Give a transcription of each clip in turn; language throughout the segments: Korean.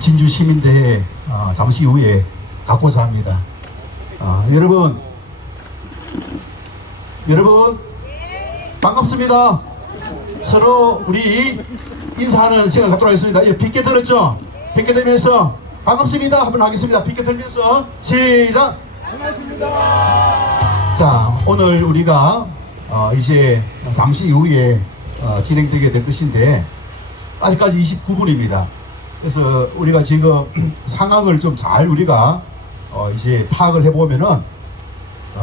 진주시민대회 잠시 후에 갖고자 합니다. 여러분 반갑습니다. 서로 우리 인사하는 시간 갖도록 하겠습니다. 빗게 들었죠? 빗게 들면서 반갑습니다 한번 하겠습니다. 빗게 들면서 시작. 반갑습니다. 자, 오늘 우리가 이제 잠시 후에 진행되게 될 것인데 아직까지 29분입니다. 그래서 우리가 지금 상황을 좀 잘 우리가 이제 파악을 해보면은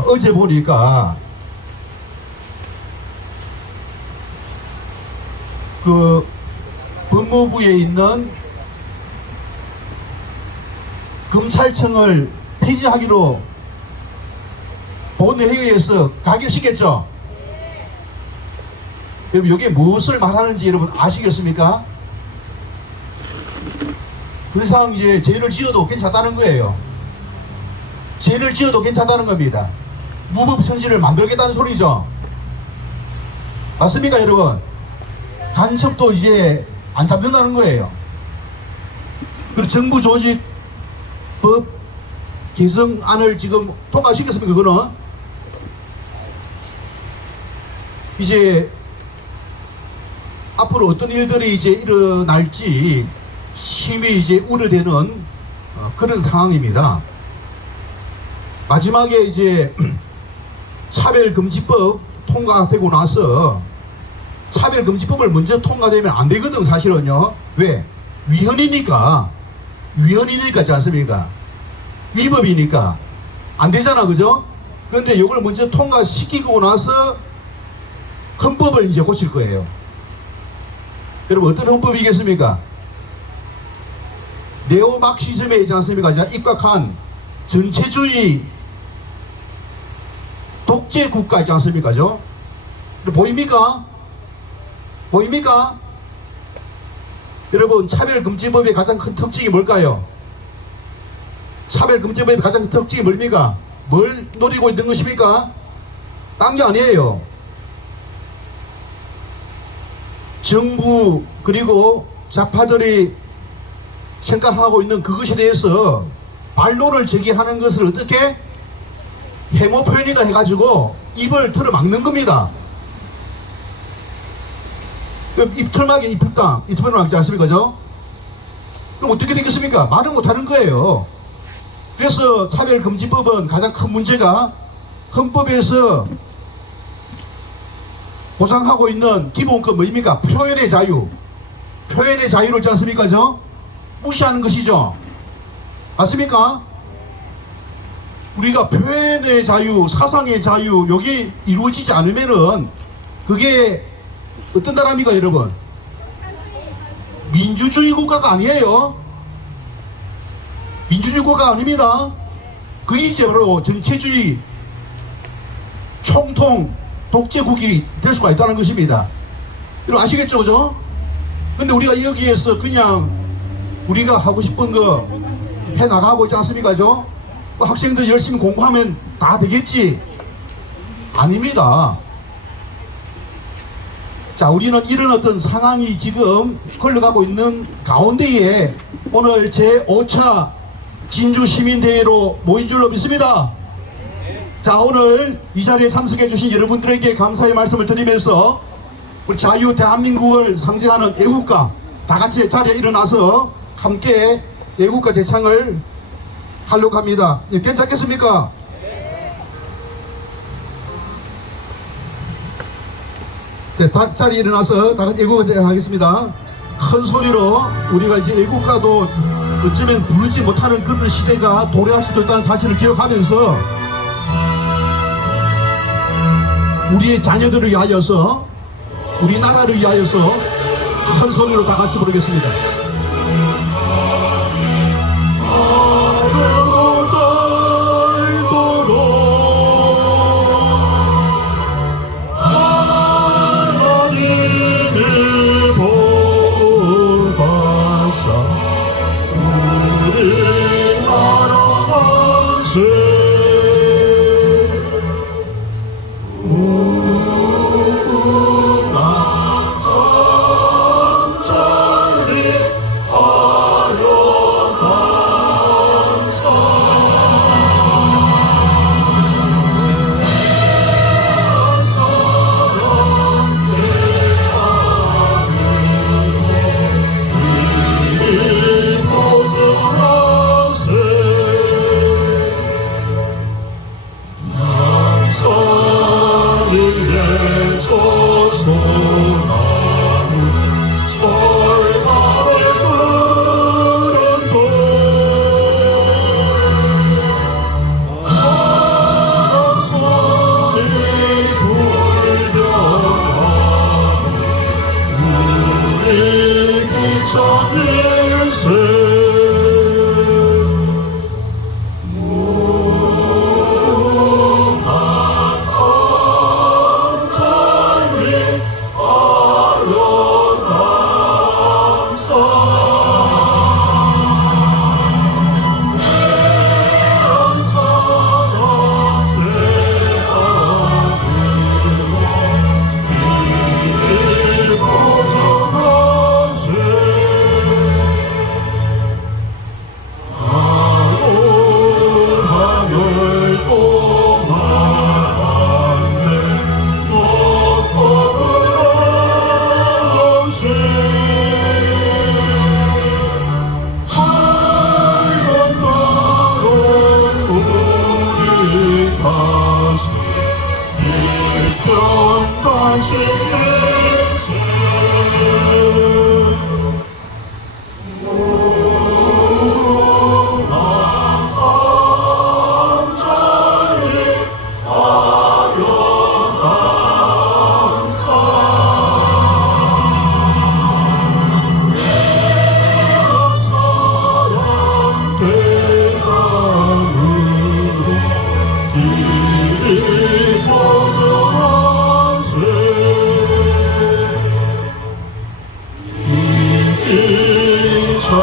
어제 보니까 그 법무부에 있는 검찰청을 폐지하기로 본회의에서 가결시켰죠. 여러분 이게 무엇을 말하는지 여러분 아시겠습니까? 그 이상 이제 죄를 지어도 괜찮다는 거예요. 죄를 지어도 괜찮다는 겁니다. 무법성실을 만들겠다는 소리죠. 맞습니까 여러분? 간첩도 이제 안 잡는다는 거예요. 그리고 정부 조직법 개정안을 지금 통과시켰습니까? 그거는 이제 앞으로 어떤 일들이 이제 일어날지 심히 이제 우려되는 그런 상황입니다. 마지막에 이제 차별금지법 통과되고 나서 차별금지법을 먼저 통과되면 안 되거든 사실은요. 왜? 위헌이니까 있지 않습니까? 위법이니까 안 되잖아, 그죠? 그런데 이걸 먼저 통과시키고 나서 헌법을 이제 고칠 거예요. 여러분 어떤 헌법이겠습니까? 네오마크시즘에 있지 않습니까? 제가 입각한 전체주의 독재 국가 있지 않습니까? 보입니까? 보입니까? 여러분 차별금지법의 가장 큰 특징이 뭘까요? 차별금지법의 가장 큰 특징이 뭡니까? 뭘 노리고 있는 것입니까? 딴 게 아니에요. 정부 그리고 좌파들이 생각하고 있는 그것에 대해서 반론을 제기하는 것을 어떻게 해모 표현이라 해가지고 입을 틀어막는 겁니다. 입틀막에 입틀당, 입틀을 막지 않습니까? 그럼 어떻게 되겠습니까? 말은 못하는 거예요. 그래서 차별금지법은 가장 큰 문제가 헌법에서 보장하고 있는 기본권 뭐입니까? 표현의 자유. 표현의 자유를 있지 않습니까? 무시하는 것이죠. 맞습니까? 우리가 표현의 자유, 사상의 자유, 여기 이루어지지 않으면은 그게 어떤 나라입니까, 여러분? 민주주의 국가가 아니에요. 민주주의 국가가 아닙니다. 그게 이제 바로 전체주의, 총통, 독재국이 될 수가 있다는 것입니다. 여러분 아시겠죠, 그죠? 근데 우리가 여기에서 그냥 우리가 하고 싶은 거 해나가고 있지 않습니까? 학생들 열심히 공부하면 다 되겠지? 아닙니다. 자, 우리는 이런 어떤 상황이 지금 흘러가고 있는 가운데에 오늘 제5차 진주시민대회로 모인 줄로 믿습니다. 자, 오늘 이 자리에 참석해 주신 여러분들에게 감사의 말씀을 드리면서 우리 자유 대한민국을 상징하는 애국가 다 같이 자리에 일어나서 함께 애국가 제창을 하려고 합니다. 괜찮겠습니까? 네, 다 자리에 일어나서 다 같이 애국가 하겠습니다. 큰 소리로 우리가 이제 애국가도 어쩌면 부르지 못하는 그런 시대가 도래할 수도 있다는 사실을 기억하면서 우리의 자녀들을 위하여서 우리나라를 위하여서 큰 소리로 다 같이 부르겠습니다. 우나 성철이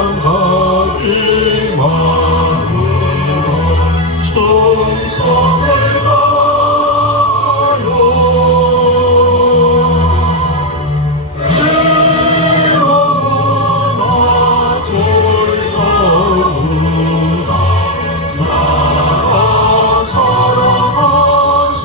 향하리 마음으로 충성을 다하여 이러구나 즐거우나 나라 사랑하세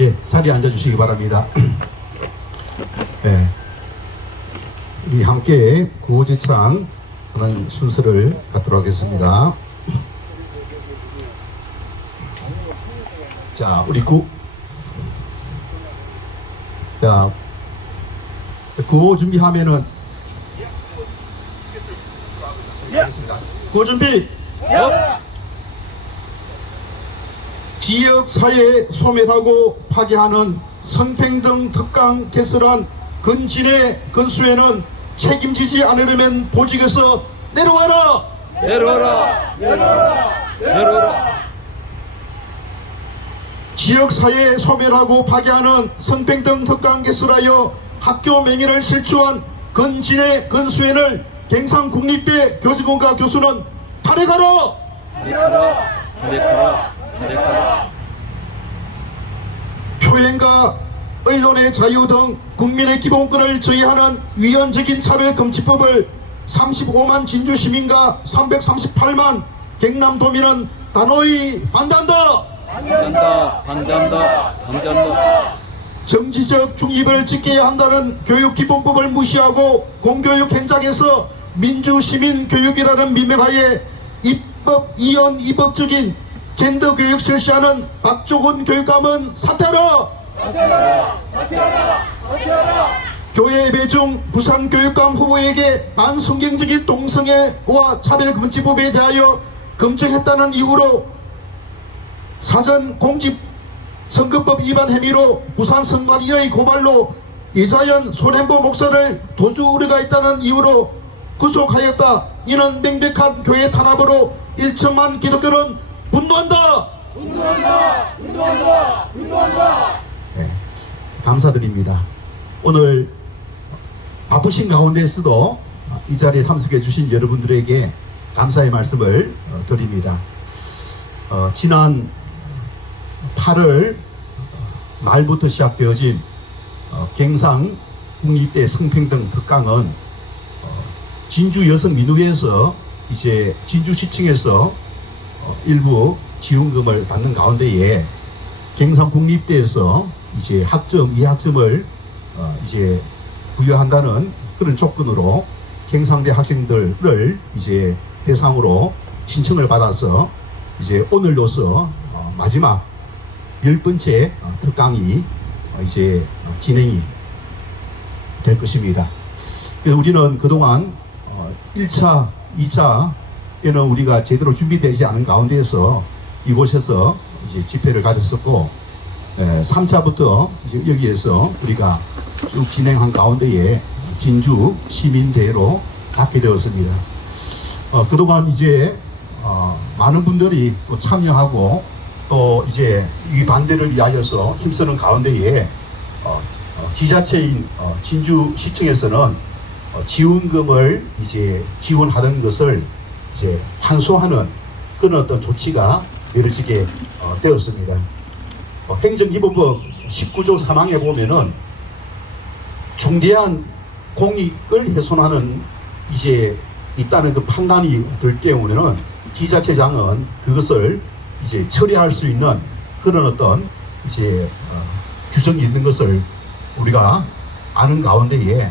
예, 자리에 앉아주시기 바랍니다. 예, 우리 함께 구호제창 하는 순서를 갖도록 하겠습니다. 자, 우리 구호 준비하면은 구호 준비. 지역사회 소멸하고 파괴하는 성평등 특강 개설한 근진의 근수에는 책임지지 않으려면 보직에서 내려와라. 내려와라. 내려와라. 내려와라. 지역사회 소멸하고 파괴하는 성평등 특강 개설하여 학교 명예를 실추한 근진의 근수에는 갱상국립대 교직원과 교수는 탈핵하라. 탈핵하라. 탈핵하라. 탈핵하라. 표현과 언론의 자유 등 국민의 기본권을 저해하는 위헌적인 차별금지법을 35만 진주시민과 338만 경남도민은 단호히 반대한다. 반대한다. 반대한다. 반대한다. 정치적 중립을 지켜야 한다는 교육기본법을 무시하고 공교육 현장에서 민주시민교육이라는 미명하에 입법 이연 입법적인 젠더 교육 실시하는 박종훈 교육감은 사퇴하라. 사퇴하라. 사퇴하라. 사퇴하라. 교회 배중 부산 교육감 후보에게 반순경적인 동성애와 차별금지법에 대하여 검증했다는 이유로 사전 공직 선거법 위반 혐의로 부산 성관위의 고발로 이사연 손행보 목사를 도주 우려가 있다는 이유로 구속하였다. 이는 명백한 교회 탄압으로 1천만 기독교는 분노한다. 분노한다. 분노한다. 분노한다. 네, 감사드립니다. 오늘 바쁘신 가운데서도 이 자리에 참석해 주신 여러분들에게 감사의 말씀을 드립니다. 지난 8월 말부터 시작되어진 갱상국립대 성평등 특강은 진주 여성민우회에서 이제 진주시청에서 일부 지원금을 받는 가운데에 갱상국립대에서 이제 학점 2학점을 이제 부여한다는 그런 조건으로 갱상대 학생들을 이제 대상으로 신청을 받아서 이제 오늘로서 마지막 10번째 특강이 이제 진행이 될 것입니다. 그래서 우리는 그동안 1차, 2차에는 우리가 제대로 준비되지 않은 가운데에서 이곳에서 이제 집회를 가졌었고 3차부터 이제 여기에서 우리가 쭉 진행한 가운데에 진주 시민대회로 갖게 되었습니다. 그동안 이제 많은 분들이 또 참여하고 또 이제 이 반대를 위하여서 힘쓰는 가운데에 지자체인 진주시청에서는 지원금을 이제 지원하던 것을 이제 환수하는 그런 어떤 조치가 내려지게 되었습니다. 행정기본법 19조 3항에 보면은 중대한 공익을 훼손하는 이제 있다는 그 판단이 들 경우에는 지자체장은 그것을 이제 처리할 수 있는 그런 어떤 이제 규정이 있는 것을 우리가 아는 가운데에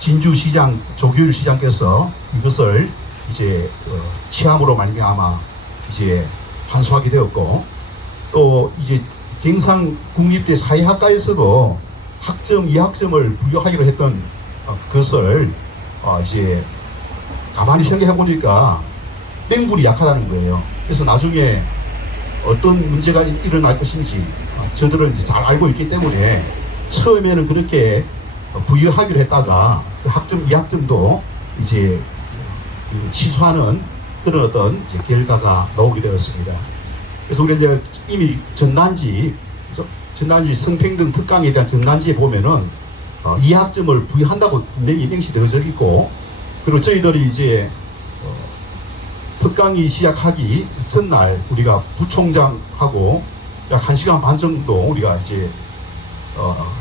진주시장 조규일 시장께서 이것을 이제 취함으로 말미암아 이제 환수하게 되었고 또 이제 경상 국립대 사회학과에서도 학점 2학점을 부여하기로 했던 그것을 이제 가만히 생각해 보니까 맹불이 약하다는 거예요. 그래서 나중에 어떤 문제가 일어날 것인지 저들은 이제 잘 알고 있기 때문에 처음에는 그렇게 부여하기로 했다가 그 학점 2학점도 이제 취소하는 그런 어떤 이제 결과가 나오게 되었습니다. 그래서 우리가 이제 이미 전단지 성평등 특강에 대한 전단지에 보면은 2학점을 부여한다고 분명히 명시되어져 있고, 그리고 저희들이 이제 특강이 시작하기 전날 우리가 부총장하고 약 1시간 반 정도 우리가 이제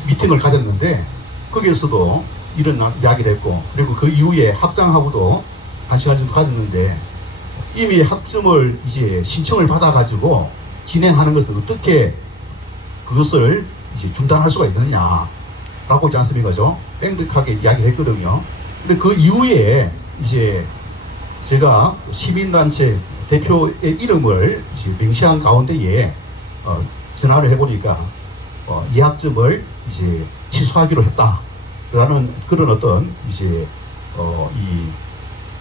미팅을 가졌는데, 거기에서도 이런 이야기를 했고, 그리고 그 이후에 학장하고도 1시간 정도 가졌는데, 이미 학점을 이제 신청을 받아가지고 진행하는 것을 어떻게 그것을 이제 중단할 수가 있느냐라고 있지 않습니까? 뺑득하게 이야기를 했거든요. 근데 그 이후에 이제 제가 시민단체 대표의 이름을 이제 명시한 가운데에 전화를 해보니까 2학점을 이제 취소하기로 했다라는 그런 어떤 이제 이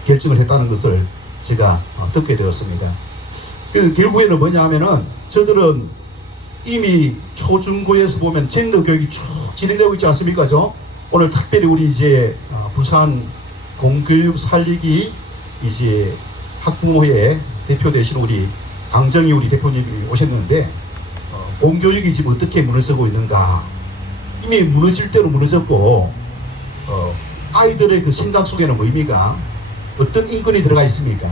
결정을 했다는 것을 제가 듣게 되었습니다. 그래서 결국에는 뭐냐 하면은 저들은 이미 초중고에서 보면 젠더 교육이 쭉 진행되고 있지 않습니까? 오늘 특별히 우리 이제 부산 공교육 살리기 이제 학부모회 대표 되신 우리 강정희 우리 대표님이 오셨는데, 공교육이 지금 어떻게 무너지고 있는가. 이미 무너질 대로 무너졌고, 아이들의 그 생각 속에는 뭐 의미가 어떤 인권이 들어가 있습니까?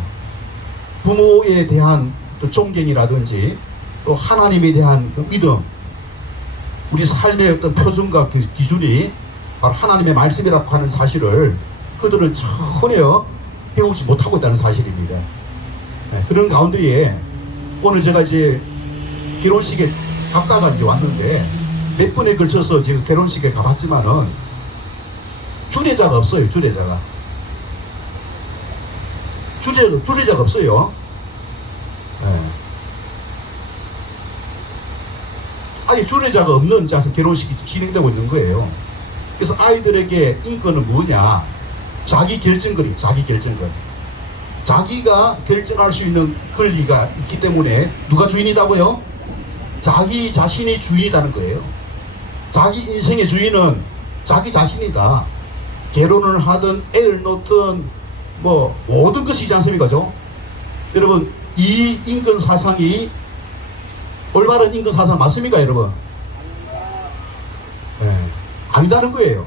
부모에 대한 또 존경이라든지 또 하나님에 대한 그 믿음, 우리 삶의 어떤 표준과 그 기준이 바로 하나님의 말씀이라고 하는 사실을 그들은 전혀 배우지 못하고 있다는 사실입니다. 네, 그런 가운데에 오늘 제가 이제 결혼식에 갔다가 이제 왔는데, 몇 번에 걸쳐서 제가 결혼식에 가봤지만은 주례자가 없어요. 주례자가 없어요. 네. 아니 주례자가 없는 자서 결혼식이 진행되고 있는 거예요. 그래서 아이들에게 인권은 뭐냐? 자기 결정권이, 자기 결정권. 자기가 결정할 수 있는 권리가 있기 때문에 누가 주인이다고요? 자기 자신이 주인이라는 거예요. 자기 인생의 주인은 자기 자신이다. 결혼을 하든 애를 놓든 뭐 모든 것이지 않습니까? 여러분, 이 인권 사상이 올바른 인권 사상 맞습니까, 여러분? 네, 아니다는 거예요.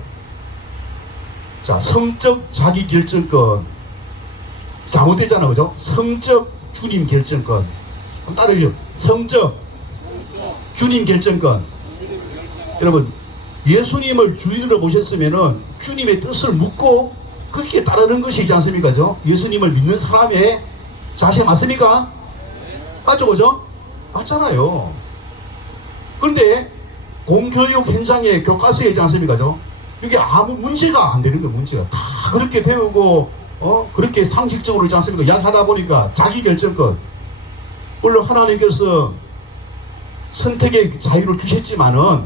자, 성적 자기 결정권 잘못되잖아, 그죠? 성적 주님 결정권. 따르죠. 성적 주님 결정권. 여러분, 예수님을 주인으로 보셨으면은 주님의 뜻을 묻고 그렇게 따르는 것이지 않습니까? 예수님을 믿는 사람의 자세 맞습니까? 맞죠, 그죠? 맞잖아요. 그런데 공교육 현장의 교과서에 있지 않습니까? 이게 아무 문제가 안 되는 거예요. 문제가 다 그렇게 배우고 그렇게 상식적으로 있지 않습니까? 이야기하다 보니까 자기 결정권. 물론 하나님께서 선택의 자유를 주셨지만은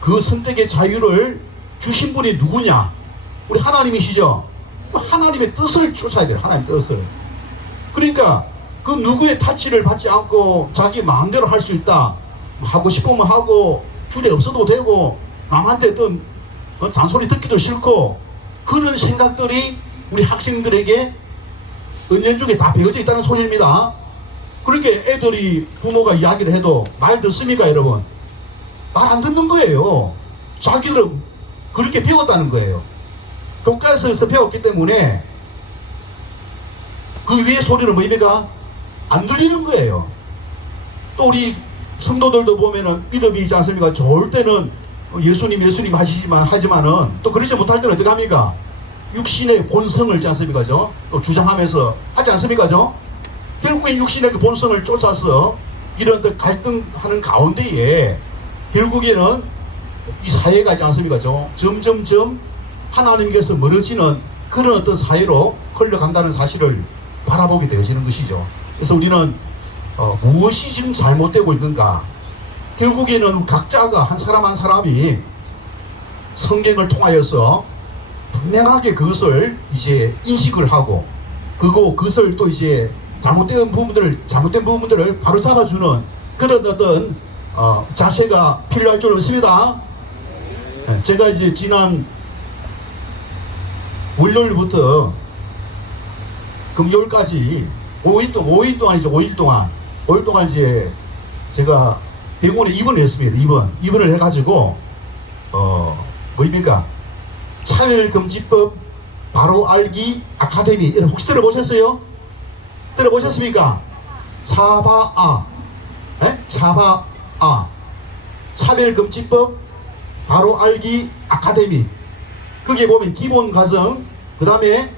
그 선택의 자유를 주신 분이 누구냐? 우리 하나님이시죠? 하나님의 뜻을 쫓아야 돼요. 하나님의 뜻을. 그러니까 그 누구의 타치를 받지 않고 자기 마음대로 할 수 있다. 하고 싶으면 하고 줄이 없어도 되고 남한테 어떤 잔소리 듣기도 싫고, 그런 생각들이 우리 학생들에게 은연중에 다 배어져 있다는 소리입니다. 그렇게 애들이 부모가 이야기를 해도 말 듣습니까, 여러분? 말 안 듣는 거예요. 자기들은 그렇게 배웠다는 거예요. 교과서에서 배웠기 때문에 그 위에 소리는 뭐입니까? 안 들리는 거예요. 또 우리 성도들도 보면은 믿음이 있지 않습니까? 좋을 때는 예수님 하지만은 또 그러지 못할 때는 어떻게 합니까? 육신의 본성을 있지 않습니까? 또 주장하면서 하지 않습니까? 결국엔 육신의 그 본성을 쫓아서 이런 그 갈등하는 가운데에 결국에는 이 사회가 있지 않습니까? 점점점 하나님께서 멀어지는 그런 어떤 사회로 흘러간다는 사실을 바라보게 되어지는 것이죠. 그래서 우리는 무엇이 지금 잘못되고 있는가, 결국에는 각자가 한 사람 한 사람이 성경을 통하여서 분명하게 그것을 이제 인식을 하고 그것을 또 이제 잘못된 부분들을 바로 잡아주는 그런 어떤 자세가 필요할 줄 믿습니다. 제가 이제 지난 월요일부터 금요일까지 5일 동안 이제 제가 대구원에 입원을 했습니다. 입원을 해가지고 뭐입니까? 차별금지법 바로 알기 아카데미 혹시 들어보셨어요? 들어보셨습니까? 차바아 차별금지법 바로 알기 아카데미. 거기에 보면 기본 과정, 그 다음에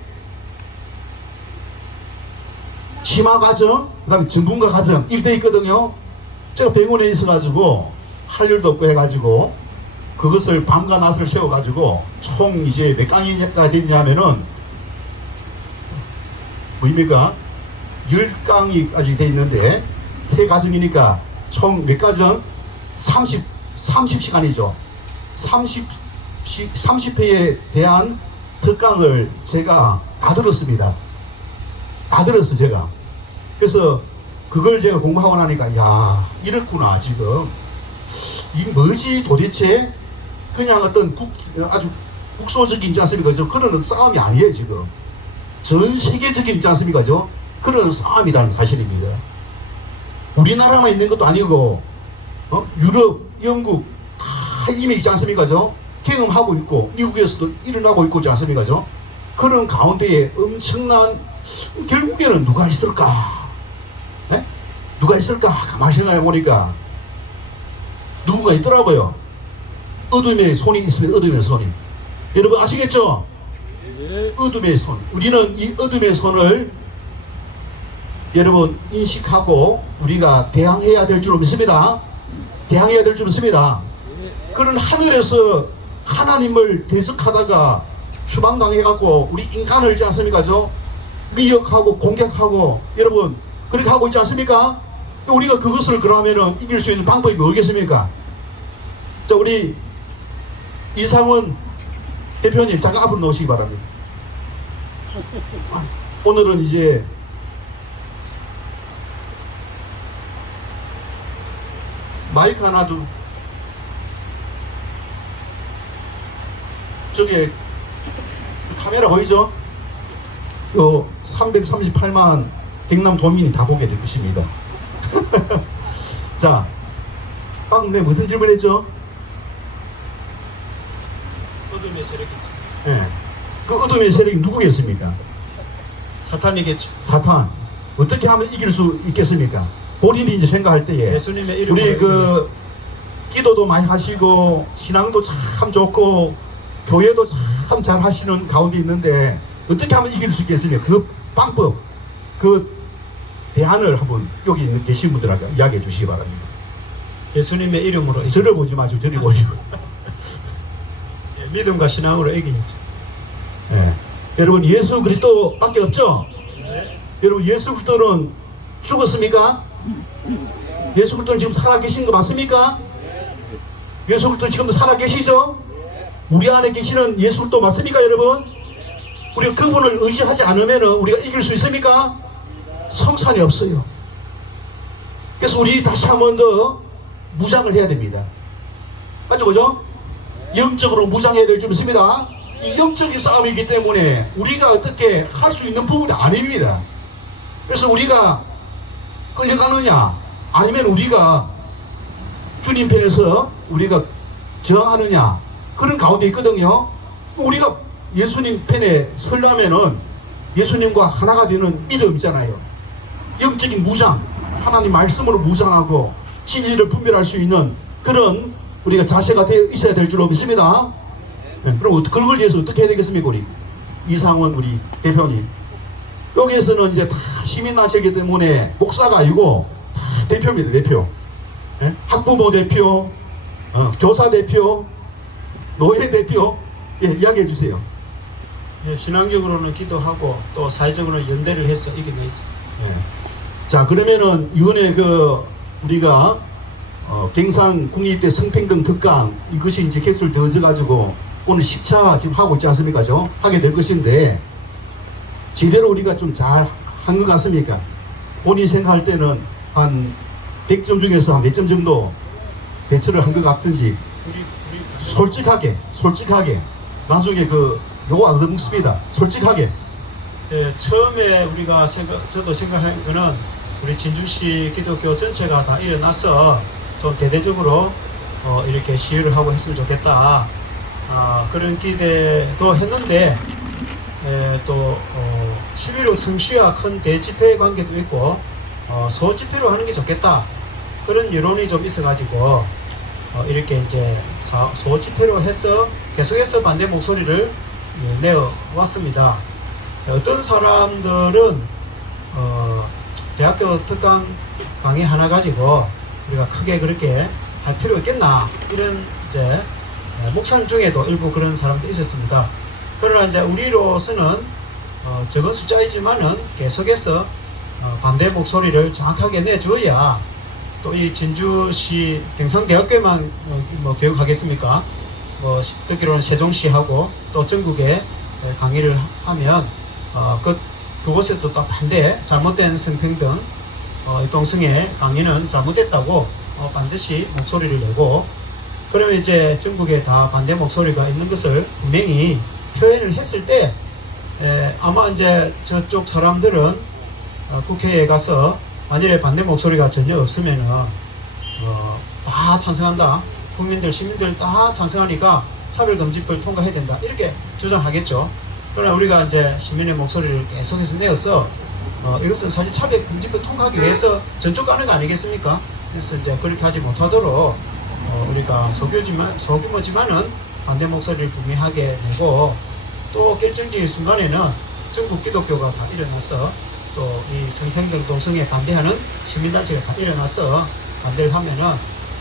심화 과정, 그 다음에 전문가 과정 이렇게 있거든요. 제가 병원에 있어가지고 할 일도 없고 해가지고 그것을 밤과 낮을 세워가지고 총 이제 몇 강의가 됐냐면은 뭐입니까? 10강의까지 돼 있는데 3과정이니까 총 몇 과정? 30시간이죠. 30회에 대한 특강을 제가 다 들었습니다. 다 들었어 제가. 그래서 그걸 제가 공부하고 나니까 야 이렇구나 지금 이 뭐지 도대체 그냥 어떤 아주 국소적인 있지 않습니까? 그런 싸움이 아니에요 지금. 전 세계적인 있지 않습니까? 그런 싸움이라는 사실입니다. 우리나라만 있는 것도 아니고 유럽, 영국 다 이미 있지 않습니까? 경험하고 있고 미국에서도 일어나고 있고 있지 않습니까? 그런 가운데에 엄청난 결국에는 누가 있을까? 네? 누가 있을까? 가만히 생각해 보니까 누구가 있더라고요. 어둠의 손이 있으면 어둠의 손이. 여러분 아시겠죠? 어둠의 손. 우리는 이 어둠의 손을 여러분 인식하고 우리가 대항해야 될 줄 믿습니다. 대항해야 될 줄 믿습니다. 그런 하늘에서 하나님을 대적하다가 추방당해갖고 우리 인간을 있지 않습니까? 미역하고 공격하고 여러분 그렇게 하고 있지 않습니까? 우리가 그것을 그러면은 이길 수 있는 방법이 뭐겠습니까? 자, 우리 이상원 대표님 잠깐 앞으로 나오시기 바랍니다. 오늘은 이제 마이크 하나도 저게 카메라 보이죠? 요 338만 경남 도민이 다 보게 될 것입니다. 자, 방금 내가 무슨 질문했죠? 어둠의 세력이 네. 그 어둠의 세력이 누구겠습니까? 사탄이겠죠. 사탄. 어떻게 하면 이길 수 있겠습니까? 본인이 이제 생각할 때에 예수님의 이름으로 우리 그 기도도 많이 하시고 신앙도 참 좋고 교회도 참 잘 하시는 가운데 있는데 어떻게 하면 이길 수 있겠습니까? 그 방법, 그 대안을 한번 여기 있는 계신 분들에게 이야기해 주시기 바랍니다. 예수님의 이름으로 저를 보지 마시고 저를 보시고. 믿음과 신앙으로 이기죠. 네. 여러분 예수 그리스도밖에 없죠? 여러분 예수 그리스도는 죽었습니까? 예수 그리스도는 지금 살아계신 거 맞습니까? 예수 그리스도 지금도 살아계시죠? 우리 안에 계시는 예수 그리스도 맞습니까 여러분? 우리가 그분을 의지하지 않으면 우리가 이길 수 있습니까? 성산이 없어요. 그래서 우리 다시 한 번 더 무장을 해야 됩니다. 맞죠 그죠? 영적으로 무장해야 될 줄 믿습니다. 이 영적인 싸움이기 때문에 우리가 어떻게 할 수 있는 부분이 아닙니다. 그래서 우리가 끌려가느냐 아니면 우리가 주님 편에서 우리가 저항하느냐 그런 가운데 있거든요. 우리가 예수님 편에 서려면은 예수님과 하나가 되는 믿음이잖아요. 영적인 무장, 하나님 말씀으로 무장하고 진리를 분별할 수 있는 그런 우리가 자세가 되어 있어야 될 줄로 믿습니다. 네, 그럼 그걸 위해서 어떻게 해야 되겠습니까? 우리 이상원 우리 대표님 여기에서는 이제 다 시민단체이기 때문에 목사가 아니고 다 대표입니다. 대표. 네? 학부모 대표, 교사 대표, 노예 대표. 예, 이야기해 주세요. 예, 신앙적으로는 기도하고 또 사회적으로는 연대를 해서 이겨내죠. 예. 자 그러면은 이번에 그 우리가 경상 국립대 성평등 특강 이것이 이제 개수를 더해져 가지고 오늘 10차 지금 하고 있지 않습니까? 하게 될 것인데 제대로 우리가 좀 잘 한 것 같습니까? 본인이 생각할 때는 한 100점 중에서 한 몇 점 정도 대처를 한 것 같은지 솔직하게 나중에 요거 안 얻어먹습니다. 솔직하게. 예, 처음에 우리가 저도 생각한 거는 우리 진주시 기독교 전체가 다 일어나서 좀 대대적으로 이렇게 시위를 하고 했으면 좋겠다. 그런 기대도 했는데 또 11월 성시와 큰 대집회 관계도 있고 소집회로 하는 게 좋겠다. 그런 여론이 좀 있어가지고 이렇게 이제 소집회로 해서 계속해서 반대 목소리를 내어왔습니다. 어떤 사람들은 대학교 특강 강의 하나 가지고 우리가 크게 그렇게 할 필요 있겠나 이런 이제 목청 중에도 일부 그런 사람도 있었습니다. 그러나 이제 우리로서는 적은 숫자이지만은 계속해서 반대 목소리를 정확하게 내줘야 또 이 진주시 경상대학교만 뭐 교육하겠습니까? 뭐 듣기로는 세종시하고 또 전국에 강의를 하면 그곳에 또 반대 잘못된 성평등 동성애 강의는 잘못됐다고 반드시 목소리를 내고 그러면 이제 전국에 다 반대 목소리가 있는 것을 분명히 표현을 했을 때 아마 이제 저쪽 사람들은 국회에 가서 만일에 반대 목소리가 전혀 없으면은 다 찬성한다. 국민들 시민들 다 찬성하니까 차별금지법을 통과해야 된다. 이렇게 주장하겠죠. 그러나 우리가 이제 시민의 목소리를 계속해서 내어서 이것은 사실 차별금지법 통과하기 위해서 전쪽 가는 거 아니겠습니까? 그래서 이제 그렇게 하지 못하도록 우리가 소규모지만은 반대 목소리를 분명하게 내고 또 결정적인 순간에는 전국 기독교가 다 일어나서 또 이 성평등 동성애 반대하는 시민단체가 다 일어나서 반대를 하면은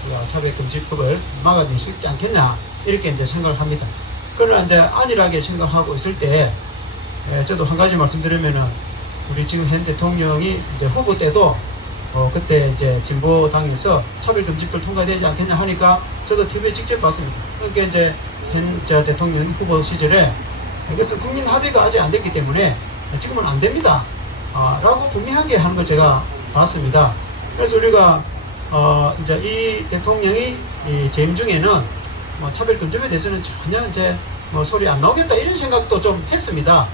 우리가 차별금지법을 막아낼 수 있지 않겠냐 이렇게 이제 생각을 합니다. 그러나 이제 안일하게 생각하고 있을 때 저도 한 가지 말씀드리면은 우리 지금 현 대통령이 이제 후보 때도 그때 이제 진보당에서 차별금지법 통과되지 않겠냐 하니까 저도 TV에 직접 봤습니다. 그러니까 이제 현 대통령 후보 시절에 이것은 국민 합의가 아직 안 됐기 때문에 지금은 안 됩니다. 라고 분명하게 하는 걸 제가 봤습니다. 그래서 우리가 이제 이 대통령이 이 재임 중에는 뭐 차별금지법에 대해서는 전혀 이제 뭐 소리 안 나오겠다 이런 생각도 좀 했습니다.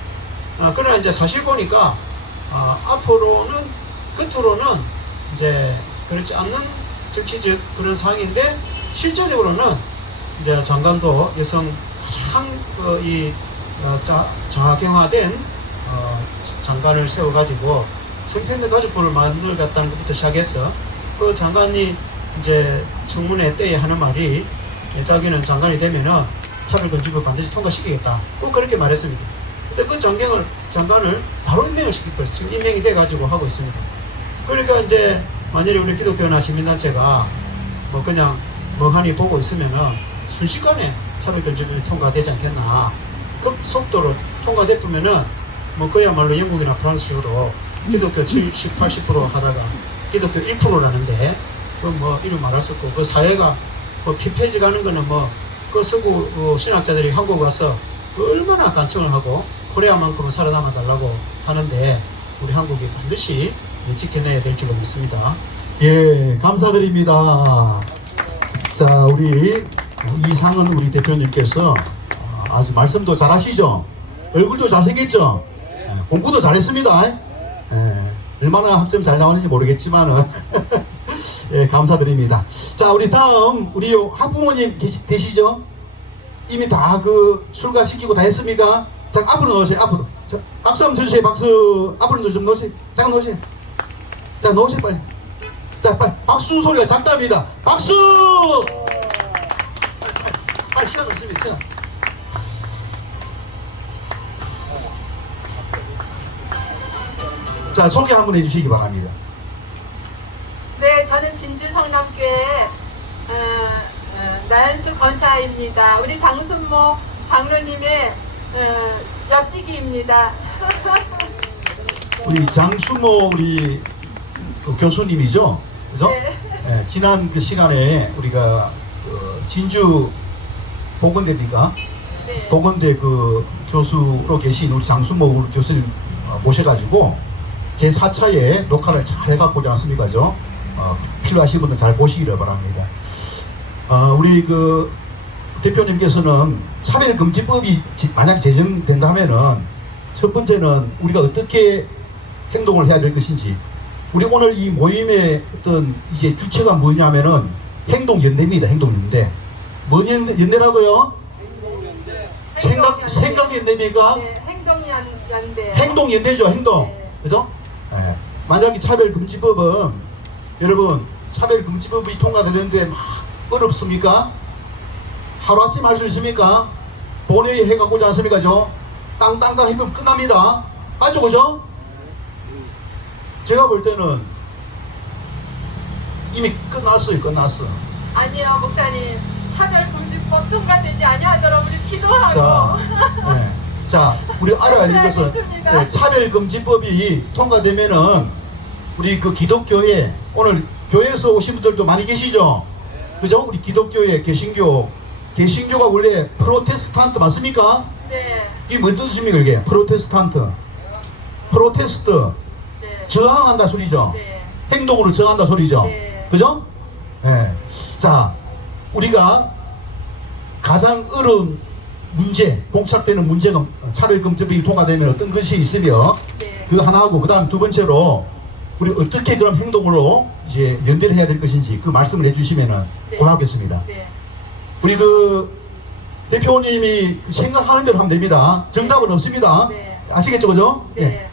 그러나 이제 사실 보니까 앞으로는 겉으로는 이제 그렇지 않는 정치적 그런 상황인데 실제적으로는 이제 장관도 여성 가장 자경화된 장관을 세워가지고 성평등 가족부를 만들겠다는 것부터 시작해서 그 장관이 이제 청문회 때에 하는 말이 자기는 장관이 되면은 차별금지법 반드시 통과시키겠다. 꼭 그렇게 말했습니다. 그때 그 장관을 바로 임명을 시켰어요. 지금 임명이 돼가지고 하고 있습니다. 그러니까 이제 만약에 우리 기독교나 시민단체가 뭐 그냥 멍하니 보고 있으면은 순식간에 차별금지법이 통과되지 않겠나. 급 속도로 통과됐으면은 뭐 그야말로 영국이나 프랑스식으로 기독교 70, 80% 하다가 기독교 1%라는데 그 뭐 이름 말할 수 없고 그 사회가 뭐 피폐지 가는 거는 뭐 그 서구 신학자들이 한국 와서 그 얼마나 간청을 하고 코리아만큼은 살아남아 달라고 하는데 우리 한국이 반드시 지켜내야 될 줄로 믿습니다. 예, 감사드립니다. 자, 우리 이상은 우리 대표님께서 아주 말씀도 잘하시죠? 얼굴도 잘생겼죠? 공부도 잘했습니다. 얼마나 학점 잘 나오는지 모르겠지만은 예, 감사드립니다. 자, 우리 다음 우리 학부모님 계시죠? 이미 다 출가시키고 다 했습니까? 자, 앞으로 놓으세요. 앞으로. 자, 박수 한번 주세요. 박수. 앞으로 좀 놓으세요. 잠깐 놓으세요. 자, 놓으세요 빨리. 자, 빨리. 박수 소리가 작답니다. 박수! 빨리 시간 없습니다. 시간. 자, 소개 한번 해주시기 바랍니다. 네, 저는 진주 성남교회 나연수 권사입니다. 우리 장순모 장로님의 옆지기입니다. 우리 장수모 우리 교수님이죠, 그래서 네. 지난 그 시간에 우리가 진주 보건대입니까? 네. 보건대 그 교수로 계신 우리 장순모 교수님 모셔가지고 제 4차에 녹화를 잘 해갖고 오지 않습니까? 필요하신 분들 잘 보시기를 바랍니다. 우리 그 대표님께서는 차별금지법이 만약 제정된다면은 첫 번째는 우리가 어떻게 행동을 해야 될 것인지, 우리 오늘 이 모임의 어떤 이제 주체가 뭐냐면은 행동연대입니다. 행동연대. 뭔 연대라고요? 생각연대입니까? 네, 행동연대. 행동연대죠. 행동. 네. 그죠? 네. 만약에 차별금지법은, 여러분, 차별금지법이 통과되는데 막 어렵습니까? 하루아침 할 수 있습니까? 본회의 해갖고 오지 않습니까? 땅땅땅 해보면 끝납니다. 맞죠? 그죠? 제가 볼 때는 이미 끝났어요. 끝났어. 아니요, 목사님. 차별금지법 통과되지 아니하도록 우리 기도하고. 자, 우리 알아야 될 것은 알겠습니다. 차별금지법이 통과되면은 우리 그 기독교에, 오늘 교회에서 오신 분들도 많이 계시죠? 그죠? 우리 기독교에 개신교가 원래 프로테스탄트 맞습니까? 네. 이게 뭔 뜻입니까? 이게 프로테스탄트, 프로테스트, 네. 저항한다 소리죠. 네. 행동으로 저항한다 소리죠. 네. 그죠? 자, 우리가 가장 어려운 문제, 봉착되는 문제가 차별금지법이 통과되면 어떤 것이 있으며, 네. 그거 하나 하고, 그 다음 두 번째로 우리 어떻게 그런 행동으로 이제 연대를 해야 될 것인지 그 말씀을 해주시면은 네. 고맙겠습니다. 네. 우리 그 대표님이 생각하는 대로 하면 됩니다. 정답은 없습니다. 네. 아시겠죠, 그죠? 네.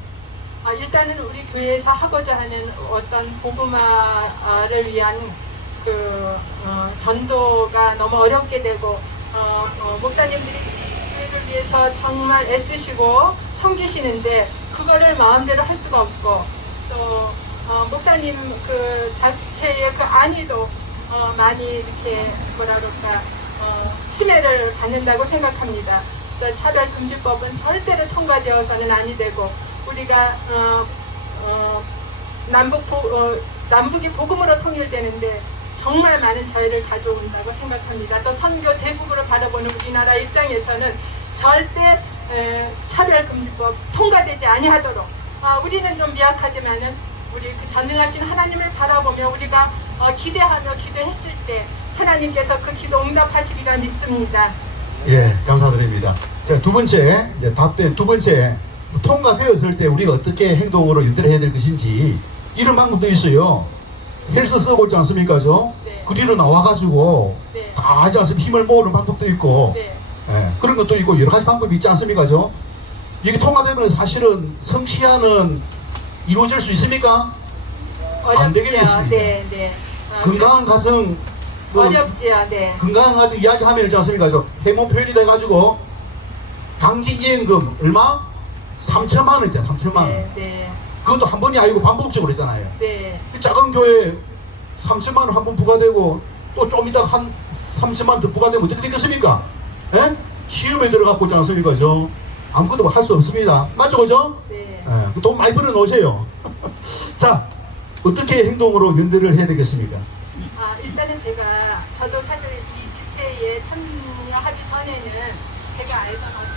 일단은 우리 교회에서 하고자 하는 어떤 복음화를 위한 전도가 너무 어렵게 되고, 목사님들이 교회를 위해서 정말 애쓰시고 섬기시는데 그거를 마음대로 할 수가 없고, 또 목사님 그 자체의 그 안위도 많이 이렇게 뭐라 그럴까 침해를 받는다고 생각합니다. 그래서 차별금지법은 절대로 통과되어서는 아니 되고, 우리가 남북이 복음으로 통일되는데 정말 많은 저희를 가져온다고 생각합니다. 또 선교 대국으로 바라보는 우리나라 입장에서는 절대 차별금지법 통과되지 아니하도록, 우리는 좀 미약하지만은 우리 그 전능하신 하나님을 바라보며 우리가 기대하며 기도했을 때 하나님께서 그 기도 응답하시리라 믿습니다. 예, 감사드립니다. 자, 두 번째, 이제 답변 두 번째, 통과되었을 때 우리가 어떻게 행동으로 연대를 해야 될 것인지, 이런 방법도 있어요. 헬스 쓰고 있지 않습니까? 네. 그 뒤로 나와가지고 네. 다 하지 않습니까? 힘을 모으는 방법도 있고, 네. 그런 것도 있고, 여러 가지 방법이 있지 않습니까? 이게 통과되면 사실은 성취하는 이루어질 수 있습니까? 안 되겠습니다. 네, 네. 건강한 가정, 어렵지요, 네. 건강한 가정 이야기하면 있지 않습니까? 해모 표현이 돼가지고 강제 이행금 얼마? 3천만 원 있잖아요. 3천만 원. 네, 네, 그것도 한 번이 아니고 반복적으로 있잖아요. 네. 그 작은 교회에 3천만 원 한 번 부과되고 또 좀 이따 한 3천만 원 더 부과되면 어떻게 되겠습니까? 예? 시험에 들어가고 있지 않습니까? 아무것도 할 수 없습니다. 맞죠? 그죠? 네. 예, 돈 많이 벌어 놓으세요. 자, 어떻게 행동으로 연대를 해야 되겠습니까? 일단은 저도 사실 이 집회에 참여하기 전에는 제가 알던 어떤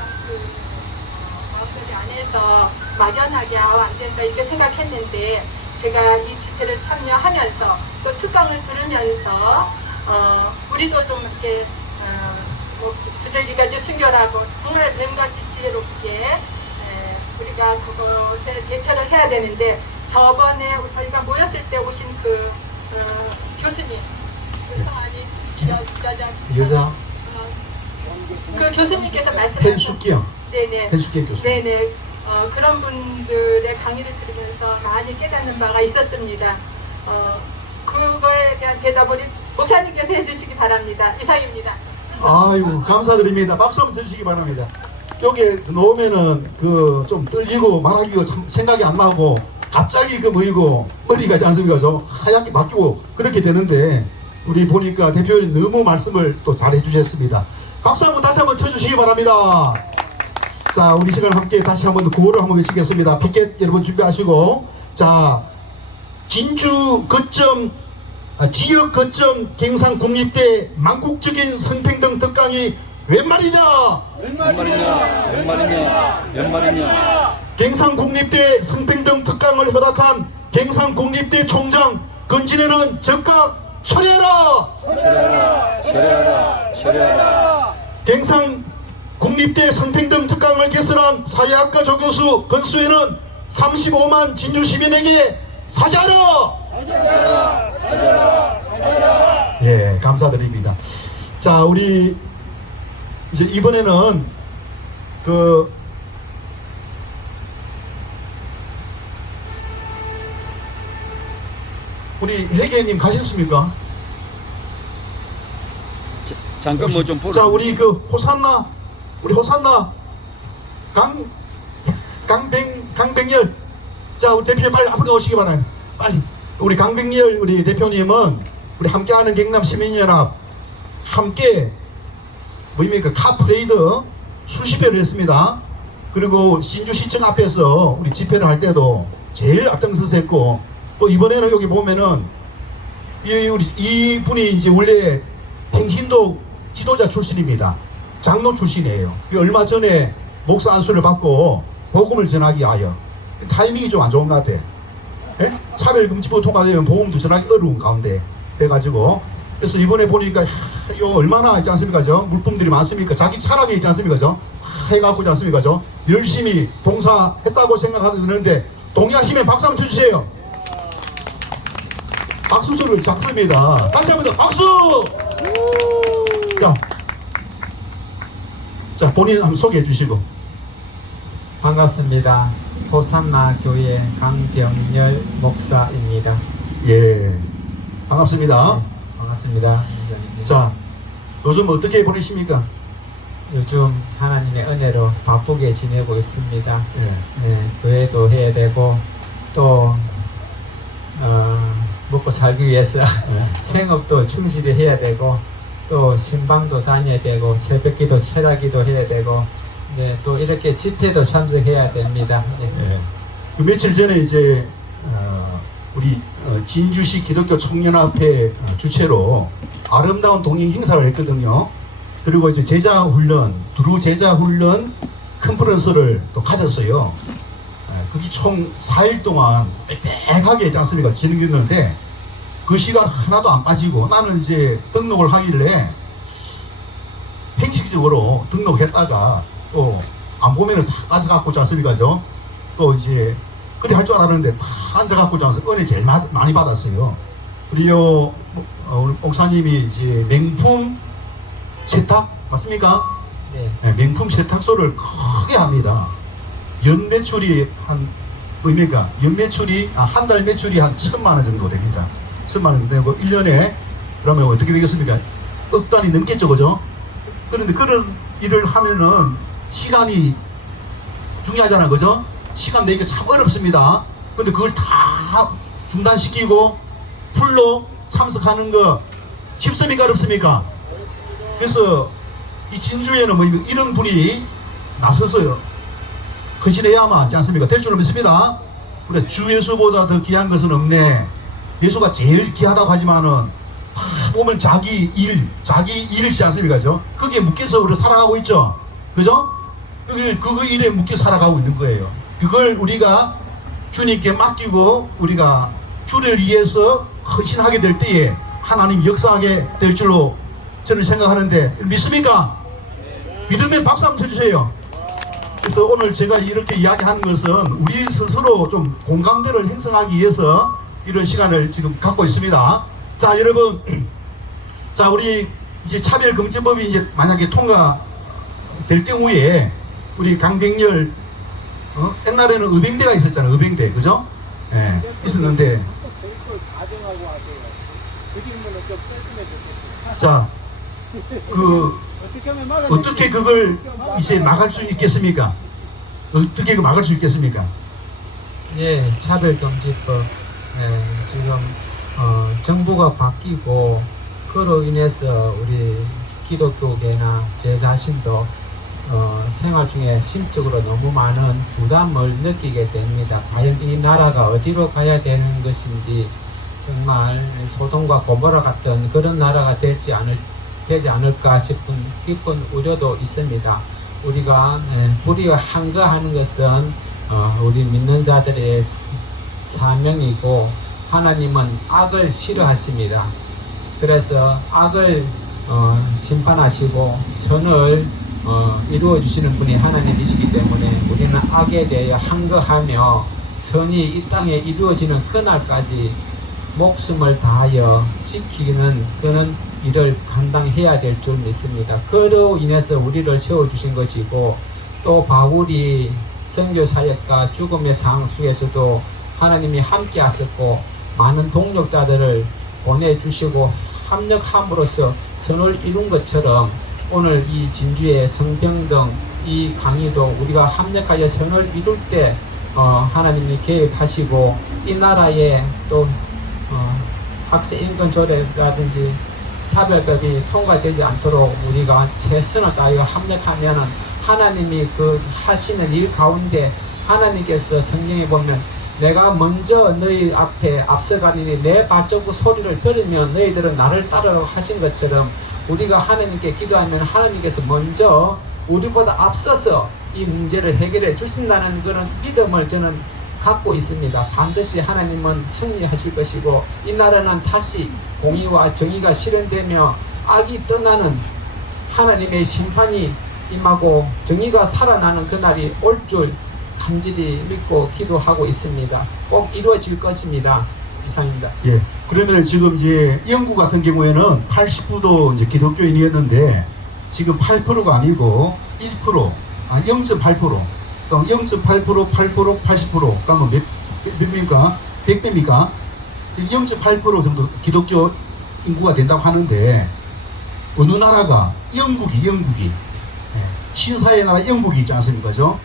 마음가짐 안에서 막연하게 안 된다 이렇게 생각했는데, 제가 이 집회를 참여하면서 또 특강을 들으면서 우리도 좀 이렇게 두들기가 좀 순결하고 정말 뱀같이 지혜롭게 우리가 그것에 대처를 해야 되는데, 저번에 저희가 모였을 때 오신 그 교수님, 그 성함이 여자 그 교수님께서 말씀하신 펜숙기요. 네네. 펜숙기 교수. 네네. 그런 분들의 강의를 들으면서 많이 깨닫는 바가 있었습니다. 그거에 대한 대답을 목사님께서 해주시기 바랍니다. 이상입니다. 아이고, 감사드립니다. 박수 한번 쳐주시기 바랍니다. 여기에 놓으면은 그 좀 떨리고 말하기가 참 생각이 안 나고 갑자기 그 뭐이고 어디 가지 않습니까? 하얗게 바뀌고 그렇게 되는데, 우리 보니까 대표님 너무 말씀을 또 잘 해주셨습니다. 박수 한번 다시 한번 쳐주시기 바랍니다. 자, 우리 시간 함께 다시 한번 구호를 한번 외치겠습니다. 피켓 여러분 준비하시고, 자, 진주 거점 지역 거점 갱상 국립대 망국적인 성평등 특강이 웬 말이냐? 웬 말이냐? 웬 말이냐? 웬 말이냐? 갱상 국립대 성평등 특강을 허락한 갱상 국립대 총장 건진에는 즉각 처리하라! 처리하라! 처리하라! 처리하라! 갱상 국립대 성평등 특강을 개설한 사회학과 조교수 건수에는 35만 진주 시민에게 사죄하라! 예, 감사드립니다. 자, 우리 이제 이번에는 우리 회계님 가셨습니까? 잠깐 뭐 좀 보러. 자, 우리 호산나 강백열. 자, 우리 대표님 빨리 앞으로 오시기 바랍니다. 빨리. 우리 강백열 우리 대표님은 우리 함께하는 경남 시민연합 함께 뭐입니까? 카프레이드 수십 회를 했습니다. 그리고 신주시청 앞에서 우리 집회를 할 때도 제일 앞장서서 했고, 또 이번에는 여기 보면은 이분이 이제 원래 평신도 지도자 출신입니다. 장로 출신이에요. 얼마 전에 목사 안수를 받고 복음을 전하기 위하여 타이밍이 좀 안 좋은 것 같아. 예? 차별금지법 통과되면 복음도 전하기 어려운 가운데 해가지고, 그래서 이번에 보니까 요 얼마나 있지 않습니까? 저 물품들이 많습니까? 자기 차량에 있지 않습니까? 저 해갖고 있지 않습니까? 저 열심히 봉사했다고 생각하는데 동의하시면 박수 한번 쳐주세요. 박수 소리 작습니다. 다시 한번 더 박수! 자, 본인 한번 소개해 주시고. 반갑습니다. 호산나 교회 강병열 목사입니다. 예, 반갑습니다. 네, 반갑습니다. 목사님. 자, 요즘 어떻게 보내십니까? 요즘 하나님의 은혜로 바쁘게 지내고 있습니다. 예. 네, 교회도 해야 되고 또 먹고 살기 위해서 생업도 충실히 해야 되고 또 신방도 다녀야 되고 새벽기도 철학기도 해야 되고, 네, 또 이렇게 집회도 참석해야 됩니다. 네. 예. 그 며칠 전에 이제 우리 진주시 기독교 청년합회 주최로 아름다운 동행 행사를 했거든요. 그리고 이제 제자 훈련, 두루 제자 훈련 컨퍼런스를 또 가졌어요. 그게 총 4일 동안 빽빽하게 있지 않습니까? 진행했는데 그 시간 하나도 안 빠지고, 나는 이제 등록을 하길래 형식적으로 등록했다가 또 안 보면은 싹 가져갖고 있지 않습니까? 또 이제 그리 할 줄 알았는데 다 앉아갖고 있지 않습니까? 은혜 제일 많이 받았어요. 그리고 우리 목사님이 이제 명품 세탁 맞습니까? 네. 네, 명품 세탁소를 크게 합니다. 연 매출이 한 뭐입니까? 연 매출이 한 달 매출이 한 1,000만 원 정도 됩니다. 1,000만 원 되고 1년에 그러면 어떻게 되겠습니까? 억 단위 넘겠죠, 그죠? 그런데 그런 일을 하면은 시간이 중요하잖아, 그죠? 시간 내기가 참 어렵습니다. 근데 그걸 다 중단시키고 풀로 참석하는 거 쉽습니까, 어렵습니까? 그래서 이 진주에는 뭐 이런 분이 나서서요 헌신해야만 하지 않습니까? 될 줄은 믿습니다. 그래, 주 예수보다 더 귀한 것은 없네. 예수가 제일 귀하다고 하지만은 보면 자기 일이지 않습니까? 그죠? 거기에 묶여서 우리 살아가고 있죠. 그죠? 그 일에 묶여 살아가고 있는 거예요. 그걸 우리가 주님께 맡기고 우리가 주를 위해서 헌신하게 될 때에 하나님 역사하게 될 줄로 저는 생각하는데, 믿습니까? 믿으면 박수 한번 쳐주세요. 그래서 오늘 제가 이렇게 이야기하는 것은 우리 스스로 좀 공감대를 형성하기 위해서 이런 시간을 지금 갖고 있습니다. 자, 여러분, 자, 우리 이제 차별금지법이 이제 만약에 통과될 경우에 우리 강백열 옛날에는 의병대가 있었잖아요. 의병대, 그죠? 예, 있었는데. 자, 어떻게 그걸 이제 막을 수 있겠습니까? 어떻게 막을 수 있겠습니까? 예, 차별금지법. 지금 정부가 바뀌고 그로 인해서 우리 기독교계나 제 자신도 생활 중에 심적으로 너무 많은 부담을 느끼게 됩니다. 과연 이 나라가 어디로 가야 되는 것인지, 정말 소돔과 고모라 같은 그런 나라가 되지 않을까 싶은 깊은 우려도 있습니다. 우리가 불의와 항거하는 것은 우리 믿는 자들의 사명이고 하나님은 악을 싫어하십니다. 그래서 악을 심판하시고 선을 이루어 주시는 분이 하나님이시기 때문에 우리는 악에 대하여 항거하며 선이 이 땅에 이루어지는 그날까지 목숨을 다하여 지키는 그런 일을 감당해야 될 줄 믿습니다. 그로 인해서 우리를 세워주신 것이고, 또 바울이 선교 사역과 죽음의 상황 속에서도 하나님이 함께 하셨고 많은 동력자들을 보내주시고 합력함으로써 선을 이룬 것처럼 오늘 이 진주의 성평등 이 강의도 우리가 합력하여 선을 이룰 때 하나님이 개입하시고 이 나라에 또 학생 인권 조례라든지 차별법이 통과되지 않도록 우리가 최선을 다하여 합력하면은 하나님이 그 하시는 일 가운데 하나님께서 성경에 보면 내가 먼저 너희 앞에 앞서가니 내 발자국 소리를 들으면 너희들은 나를 따르라고 하신 것처럼 우리가 하나님께 기도하면 하나님께서 먼저 우리보다 앞서서 이 문제를 해결해 주신다는 그런 믿음을 저는 갖고 있습니다. 반드시 하나님은 승리하실 것이고 이 나라는 다시 공의와 정의가 실현되며 악이 떠나는 하나님의 심판이 임하고 정의가 살아나는 그날이 올 줄 간절히 믿고 기도하고 있습니다. 꼭 이루어질 것입니다. 이상입니다. 예. 그러면 지금 이제 영국 같은 경우에는 80%도 이제 기독교인이었는데 지금 8%가 아니고 1%, 0.8%. 그러니까 0.8%, 8%, 80%. 그러면 몇 배입니까? 100배입니까? 0.8% 정도 기독교 인구가 된다고 하는데 어느 나라가 영국이 신사의 나라 영국이 있지 않습니까? 그죠?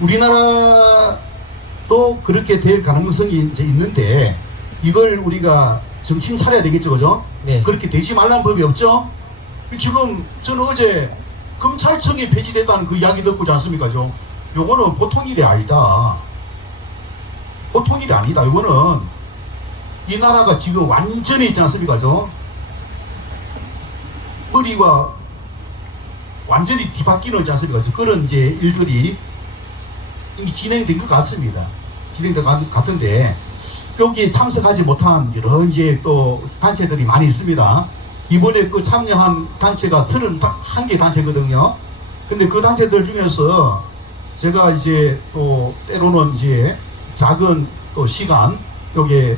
우리나라도 그렇게 될 가능성이 이제 있는데 이걸 우리가 정신 차려야 되겠죠, 그죠? 네. 그렇게 되지 말라는 법이 없죠? 지금 저는 어제 검찰청이 폐지됐다는 그 이야기 듣고 있지 않습니까? 죠? 요거는 보통 일이 아니다. 보통 일이 아니다. 요거는 이 나라가 지금 완전히 있지 않습니까? 죠? 머리가 완전히 뒤바뀌는 있지 않습니까? 그런 이제 일들이 이미 진행된 것 같습니다. 진행된 것 같은데 여기에 참석하지 못한 여러 이제 또 단체들이 많이 있습니다. 이번에 그 참여한 단체가 31개 단체거든요. 근데 그 단체들 중에서 제가 이제 또 때로는 이제 작은 또 시간 여기에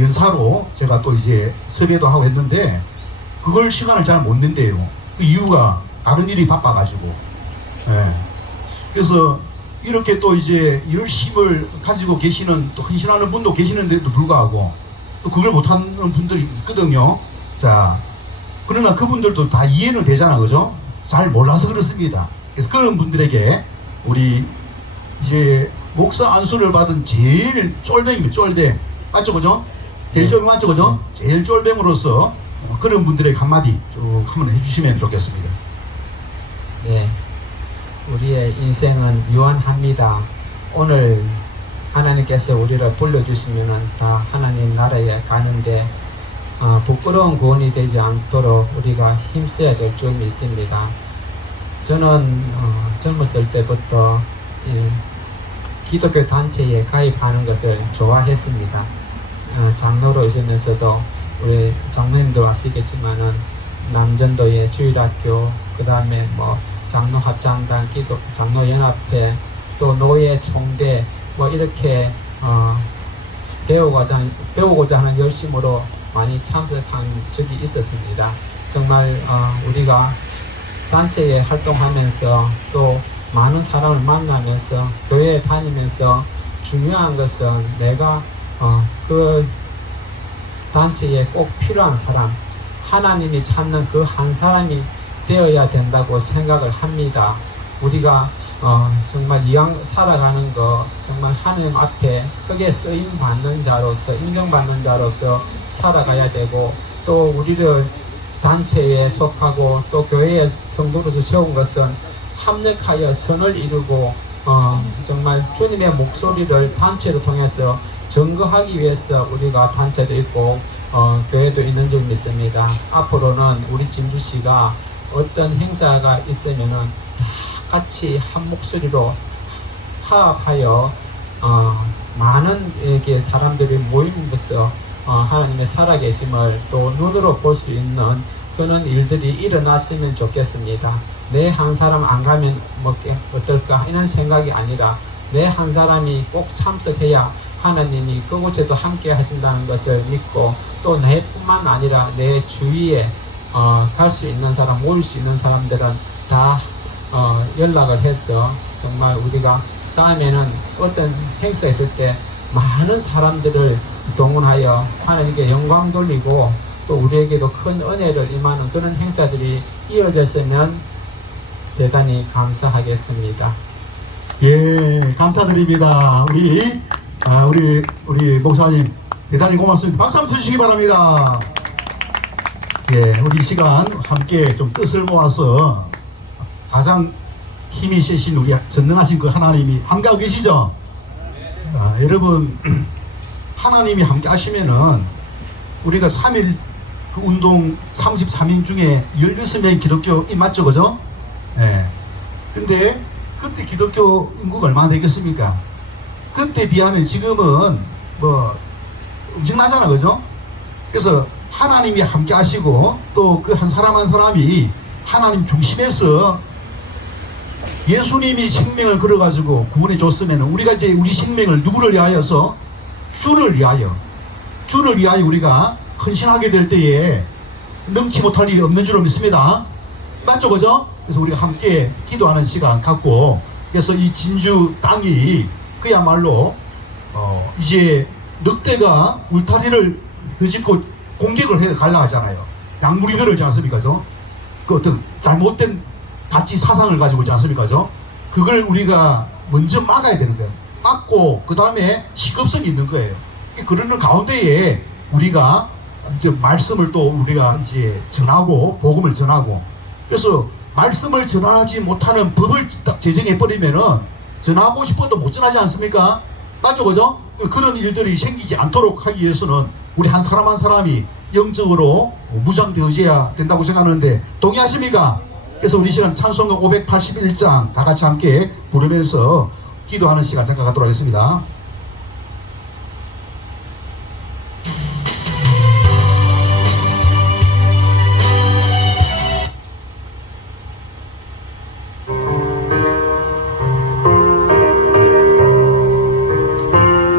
연사로 제가 또 이제 섭외도 하고 했는데 그걸 시간을 잘 못 낸대요. 그 이유가 다른 일이 바빠가지고. 예. 그래서 이렇게 또 이제 이런 힘을 가지고 계시는 또 헌신하는 분도 계시는데도 불구하고 또 그걸 못하는 분들이 있거든요. 자, 그러나 그분들도 다 이해는 되잖아, 그죠? 잘 몰라서 그렇습니다. 그래서 그런 분들에게 우리 이제 목사 안수를 받은 제일 쫄병입니다. 쫄병 맞죠, 그죠? 제일 쫄병 맞죠, 그죠? 제일 쫄병으로서 그런 분들에게 한마디 쭉 한번 해주시면 좋겠습니다. 네. 우리의 인생은 유한합니다. 오늘 하나님께서 우리를 불러주시면은 다 하나님 나라에 가는데 부끄러운 구원이 되지 않도록 우리가 힘써야 될 줄 믿습니다. 저는 젊었을 때부터 기독교 단체에 가입하는 것을 좋아했습니다. 장로로 있으면서도 우리 장로님도 아시겠지만은 남전도의 주일학교, 그 다음에 뭐 장로합장단, 장로연합회, 또 노예 총대 뭐 이렇게 배우고자 하는 열심으로 많이 참석한 적이 있었습니다. 정말 우리가 단체에 활동하면서 또 많은 사람을 만나면서 교회에 다니면서 중요한 것은 내가 그 단체에 꼭 필요한 사람, 하나님이 찾는 그 한 사람이 되어야 된다고 생각을 합니다. 우리가 정말 이왕 살아가는 거 정말 하나님 앞에 크게 쓰임 받는 자로서, 인정받는 자로서 살아가야 되고, 또 우리를 단체에 속하고 또 교회의 성도로서 세운 것은 합력하여 선을 이루고 정말 주님의 목소리를 단체를 통해서 증거하기 위해서 우리가 단체도 있고 교회도 있는 줄 믿습니다. 앞으로는 우리 진주시가 어떤 행사가 있으면은 다 같이 한 목소리로 화합하여 많은 이렇게 사람들이 모임으로써 하나님의 살아계심을 또 눈으로 볼 수 있는 그런 일들이 일어났으면 좋겠습니다. 내 한 사람 안 가면 어떨까 이런 생각이 아니라 내 한 사람이 꼭 참석해야 하나님이 그곳에도 함께 하신다는 것을 믿고 또 내뿐만 아니라 내 주위에 갈 수 있는 사람, 모일 수 있는 사람들은 다 연락을 해서 정말 우리가 다음에는 어떤 행사 있을 때 많은 사람들을 동원하여 하나님께 영광 돌리고 또 우리에게도 큰 은혜를 임하는 그런 행사들이 이어졌으면 대단히 감사하겠습니다. 예, 감사드립니다. 우리 목사님 대단히 고맙습니다. 박수 한번 주시기 바랍니다. 예, 우리 시간 함께 좀 뜻을 모아서 가장 힘이 세신 우리 전능하신 그 하나님이 함께하고 계시죠? 여러분, 하나님이 함께 하시면은 우리가 3일 그 운동 33인 중에 16명이 기독교인 맞죠? 그죠? 예. 근데 그때 기독교 인구가 얼마나 되겠습니까? 그때 비하면 지금은 뭐 엄청나잖아, 그죠? 그래서 하나님이 함께 하시고 또 그 한 사람 한 사람이 하나님 중심에서 예수님이 생명을 걸어가지고 구원해 줬으면 우리가 이제 우리 생명을 누구를 위하여서 주를 위하여 우리가 헌신하게 될 때에 능치 못할 일이 없는 줄로 믿습니다. 맞죠, 그죠? 그래서 우리가 함께 기도하는 시간 갖고, 그래서 이 진주 땅이 그야말로 이제 늑대가 울타리를 뒤집고 공격을 해 갈라 하잖아요. 약물이 들어오지 않습니까? 그 어떤 잘못된 가치 사상을 가지고 있지 않습니까? 그걸 우리가 먼저 막아야 되는 거예요. 막고 그 다음에 시급성이 있는 거예요. 그러는 가운데에 우리가 이제 말씀을 또 우리가 이제 전하고 복음을 전하고, 그래서 말씀을 전하지 못하는 법을 딱 제정해 버리면은 전하고 싶어도 못 전하지 않습니까? 맞죠, 그죠? 그런 일들이 생기지 않도록 하기 위해서는 우리 한 사람 한 사람이 영적으로 무장되어져야 된다고 생각하는데 동의하십니까? 그래서 우리 시간 찬송가 581장 다 같이 함께 부르면서 기도하는 시간 잠깐 갖도록 하겠습니다.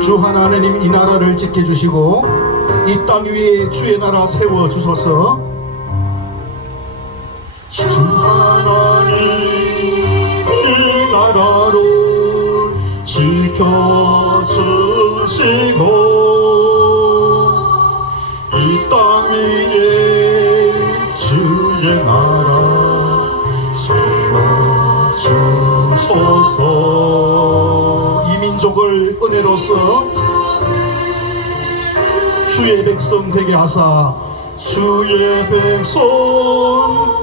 주 하나님 이 나라를 지켜주시고 이 땅 위에 주의 나라 세워주소서. 주 하나님 이 나라를 지켜주시고 이 땅 위에 주의 나라 세워주소서. 이 민족을 은혜로서 주의 백성 되게 하사 주의 백성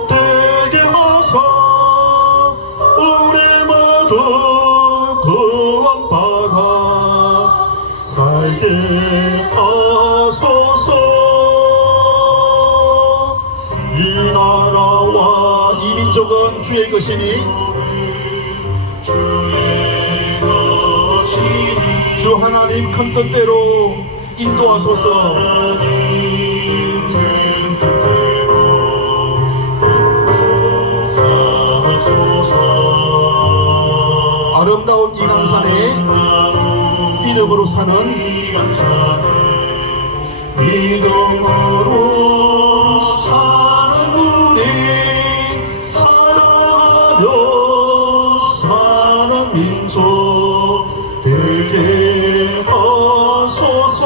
되게 하사 우리 모두 구원받아 살게 하소서. 이 나라와 이 민족은 주의 것이니 주 하나님 큰 뜻대로 인도하소서. 아름다운 이 강산에 믿음으로 사는 우리 사랑하며 사는 민족 되게 하소서.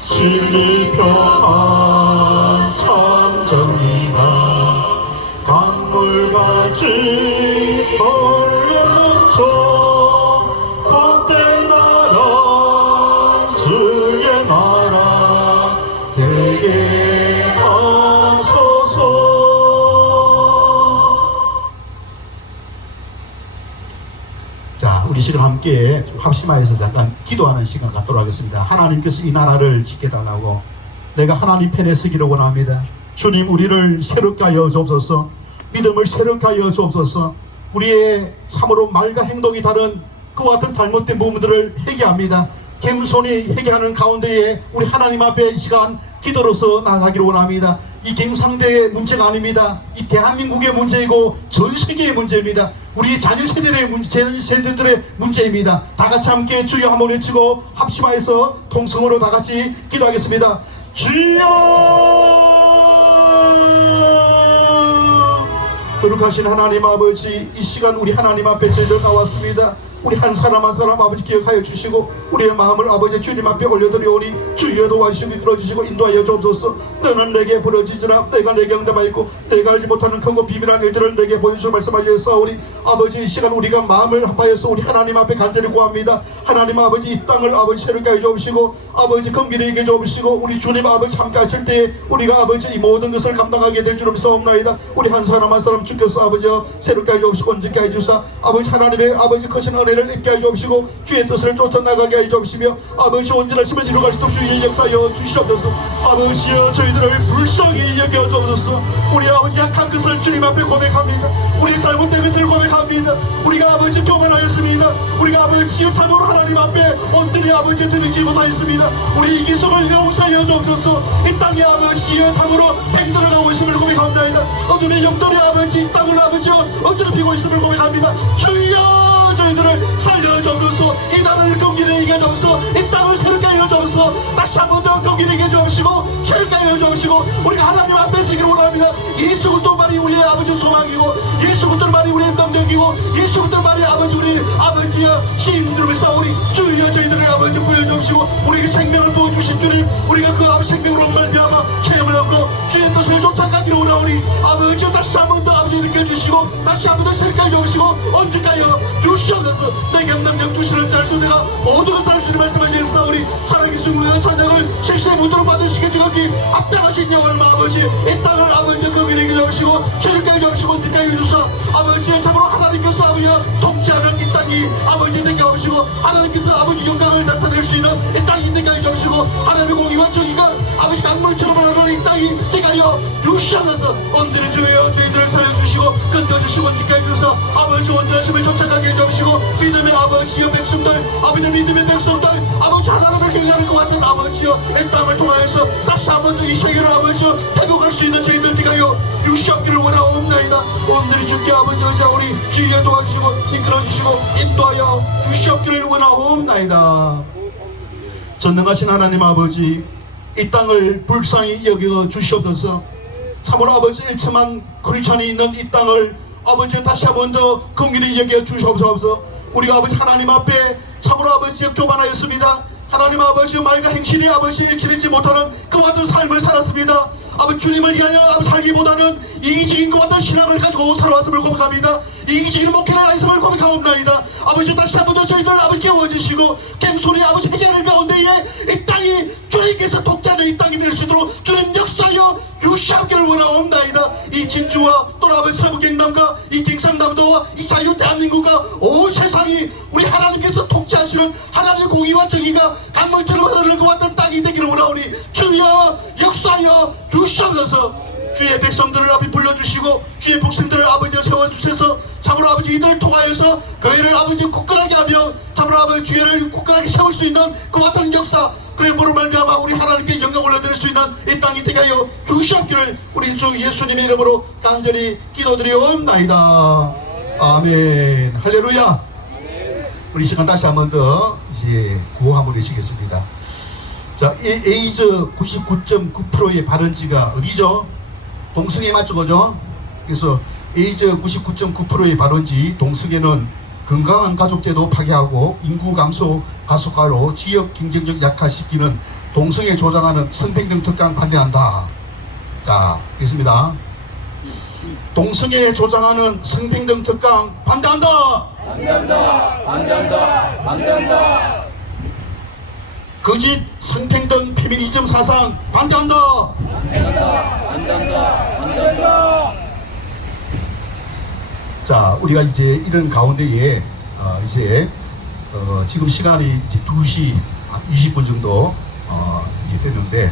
진리 평안 참 정의가 얼른 저 복된 나라 주의 나라 되게 하소서. 자, 우리 시간 함께 합심하여서 잠깐 기도하는 시간 갖도록 하겠습니다. 하나님께서 이 나라를 지켜달라고 내가 하나님 편에 서기를 원합니다. 주님, 우리를 새롭게 하여 주옵소서. 믿음을 새롭게 하여 주옵소서. 우리의 참으로 말과 행동이 다른 그와 같은 잘못된 부분들을 회개합니다. 겸손히 회개하는 가운데에 우리 하나님 앞에 이 시간 기도로서 나가기를 원합니다. 이 경상대의 문제가 아닙니다. 이 대한민국의 문제이고 전 세계의 문제입니다. 우리 자녀 세대들의 문제입니다. 다 같이 함께 주여 한번 외치고 합심하여서 통성으로 다 같이 기도하겠습니다. 주여! 거룩하신 하나님 아버지, 이 시간 우리 하나님 앞에 저희들 나왔습니다. 우리 한 사람 한 사람 아버지 기억하여 주시고 우리의 마음을 아버지 주님 앞에 올려드리오니 주여 도와주시고 이끌어주시고 인도하여 주옵소서. 너는 내게 부르짖으라. 내가 내게 응답하였고 내가 알지 못하는 크고 비밀한 일들을 내게 보여주시고 말씀하셨사오니 아버지, 이 시간 우리가 마음을 합하여서 우리 하나님 앞에 간절히 구합니다. 하나님 아버지, 이 땅을 아버지 새롭게 하여 주옵시고 아버지 긍휼히 여겨 주옵시고 우리 주님 아버지 함께 하실 때에 우리가 아버지 이 모든 것을 감당하게 될 줄을 믿사옵나이다. 우리 한 사람 한 사람 주께서 아버지여 새롭게 하여 주옵시고 온전케 하여 주사 아버지 하나님의 아버지 크신 은혜를 입게 하여 주옵시고 주의 뜻을 쫓아나가게 하여 주옵시며 아버지 온전하심을 이루갈 수 없이 주의 역사여 주시옵소서. 아버지여 저희들을 불쌍히 여겨 주옵소서. 우리 아버지 약한 것을 주님 앞에 고백합니다. 우리 잘못된 것을 고백합니다. 우리가 아버지 교만하였습니다. 우리가 아버지여 참으로 하나님 앞에 온전히 아버지 드리지 못하였습니다. 우리 이기성을 용서하여 주옵소서. 이 땅에 아버지여 참으로 팽들어가고 있음을 고백합니다. 어둠의 영들이 아버지 이 땅을 아버지여 어지럽히고 있음을 고백합니다. 주여 저희들을 살려주옵소서. 이 나라를 긍휼히 여겨 주옵소서. 이 땅을 새롭게 하여 주옵소서. 다시 한 번 더 긍휼히 여겨 주옵시고 새롭게 하여 주옵시고 우리가 하나님 앞에 서기를 원합니다. 예수 그리스도만이 우리의 아버지 소망이고 예수 그리스도만이 우리의 능력이고 예수 그리스도만이 아버지 우리 아버지의 시인들을 싸우니 주여 저희들을 아버지 부여주옵시고 우리에게 생명을 부어주신 주님, 우리가 그 아버지 생명으로 말미암아 체험을 얻고 주의 뜻을 쫓아가기를 원하오니 아버지 다시 한 번 더 아버지 일으켜 주시고 다시 한 번 더 새롭게 하여 주옵시고 언제까요 주셔서 내게 능력 주시는 짤수 내가 모든 것을 할 수 있는 말씀을 주셨사오니 살아계신 우리의 찬양을 실시에 묻도록 받으시게 지금까지 앞당하신 영원한 아버지 이 땅을 아버지 긍휼히 여겨 주시고 새롭게 주옵시고 언제까지 하여 주사 아버지의 참으로 하나님께서 아버지 통치하는 이 땅이 아버지 되게 하시고 하나님께서 아버지 영광을 나타낼 수 있는 이 땅이 되게 하여 주시고 하나님의 공의와 정의가 아버지 강물처럼 흐르는 이 땅이 되게 하여 주시옵소서. 언제를 주여 저희들을 살려주시고 건져주시고 언제까지 하여 주사 아버지 온전하심을 쫓아가게 해주시고 믿음의 아버지여 백성들 아버지 믿음의 백성들 아버지 하나님을 경외하는 것 같은 아버지여 이 땅을 통하여서 다시 한 번 더 이 세계를 아버지여 회복할 수 있는 저희들 되게 하여 주시옵기를 원하옵나이다. 오늘이 주께 아버지 의자오니 주여 도와주시고 이끌어주시고 인도하여 주시옵기를 원하옵나이다. 전능하신 하나님 아버지 이 땅을 불쌍히 여겨 주시옵소서. 참으로 아버지 일체만 크리스찬이 있는 이 땅을 아버지 다시 한 번 더 긍휼히 여겨 주시옵소서. 우리가 아버지 하나님 앞에 참으로 아버지 교만하였습니다. 하나님 아버지 말과 행실이 아버지 지키지 못하는 그 같은 삶을 살았습니다. 아버지 주님을 위하여 아버지 살기보다는 이기적인 것 같은 신앙을 가지고 살아왔음을 고백합니다. 이기적인 목회를 하였음을 고백하옵나이다. 아버지 다시 한 번 더 저희들 아버지 깨워주시고 갱소리 아버지 회개하는 가운데에 이 땅이 주님께서 독자는 이 땅이 될 수 있도록 주님 역사하여 주시옵기를 원하옵나이다. 이 진주와 또 아버지 서부경남과 이 경상남도와 이 자유 대한민국과 온 세상이 우리 하나님께서 독자하시는 하나님의 공의와 정의가 강물처럼 흐르는 것 같은 땅이 되기를 원하오니 주여 역사하여 주시옵소서. 주의 백성들을 아버지 불러주시고 주의 백성들을 아버지를 세워주셔서 참으로 아버지 이들을 통하여서 교회를 아버지 굳건하게 하며 참으로 아버지 주의를 굳건하게 세울 수 있는 그 같은 역사 그의 모로 말미암아 우리 하나님께 영광 올려드릴 수 있는 이 땅이 되게 하여 주시옵기를 우리 주 예수님의 이름으로 간절히 기도드리옵나이다. 아멘. 할렐루야. 우리 시간 다시 한 번 더 이제 구호 한번 외치겠습니다. 자, 에이즈 99.9%의 발원지가 어디죠? 동성애 맞죠, 그죠? 그래서 에이즈 99.9%의 발원지 동성애는 건강한 가족제도 파괴하고 인구 감소 가속화로 지역 경쟁력 약화시키는 동성애 조장하는 성평등 특강 반대한다. 자, 있습니다. 동성애 조장하는 성평등 특강 반대한다. 반대한다. 반대한다. 반대한다. 거짓 성평등 페미니즘 사상 반대한다. 반대한다. 반대한다. 반대한다. 자, 우리가 이제 이런 가운데에 이제 지금 시간이 이제 2시 20분 정도 이제 됐는데,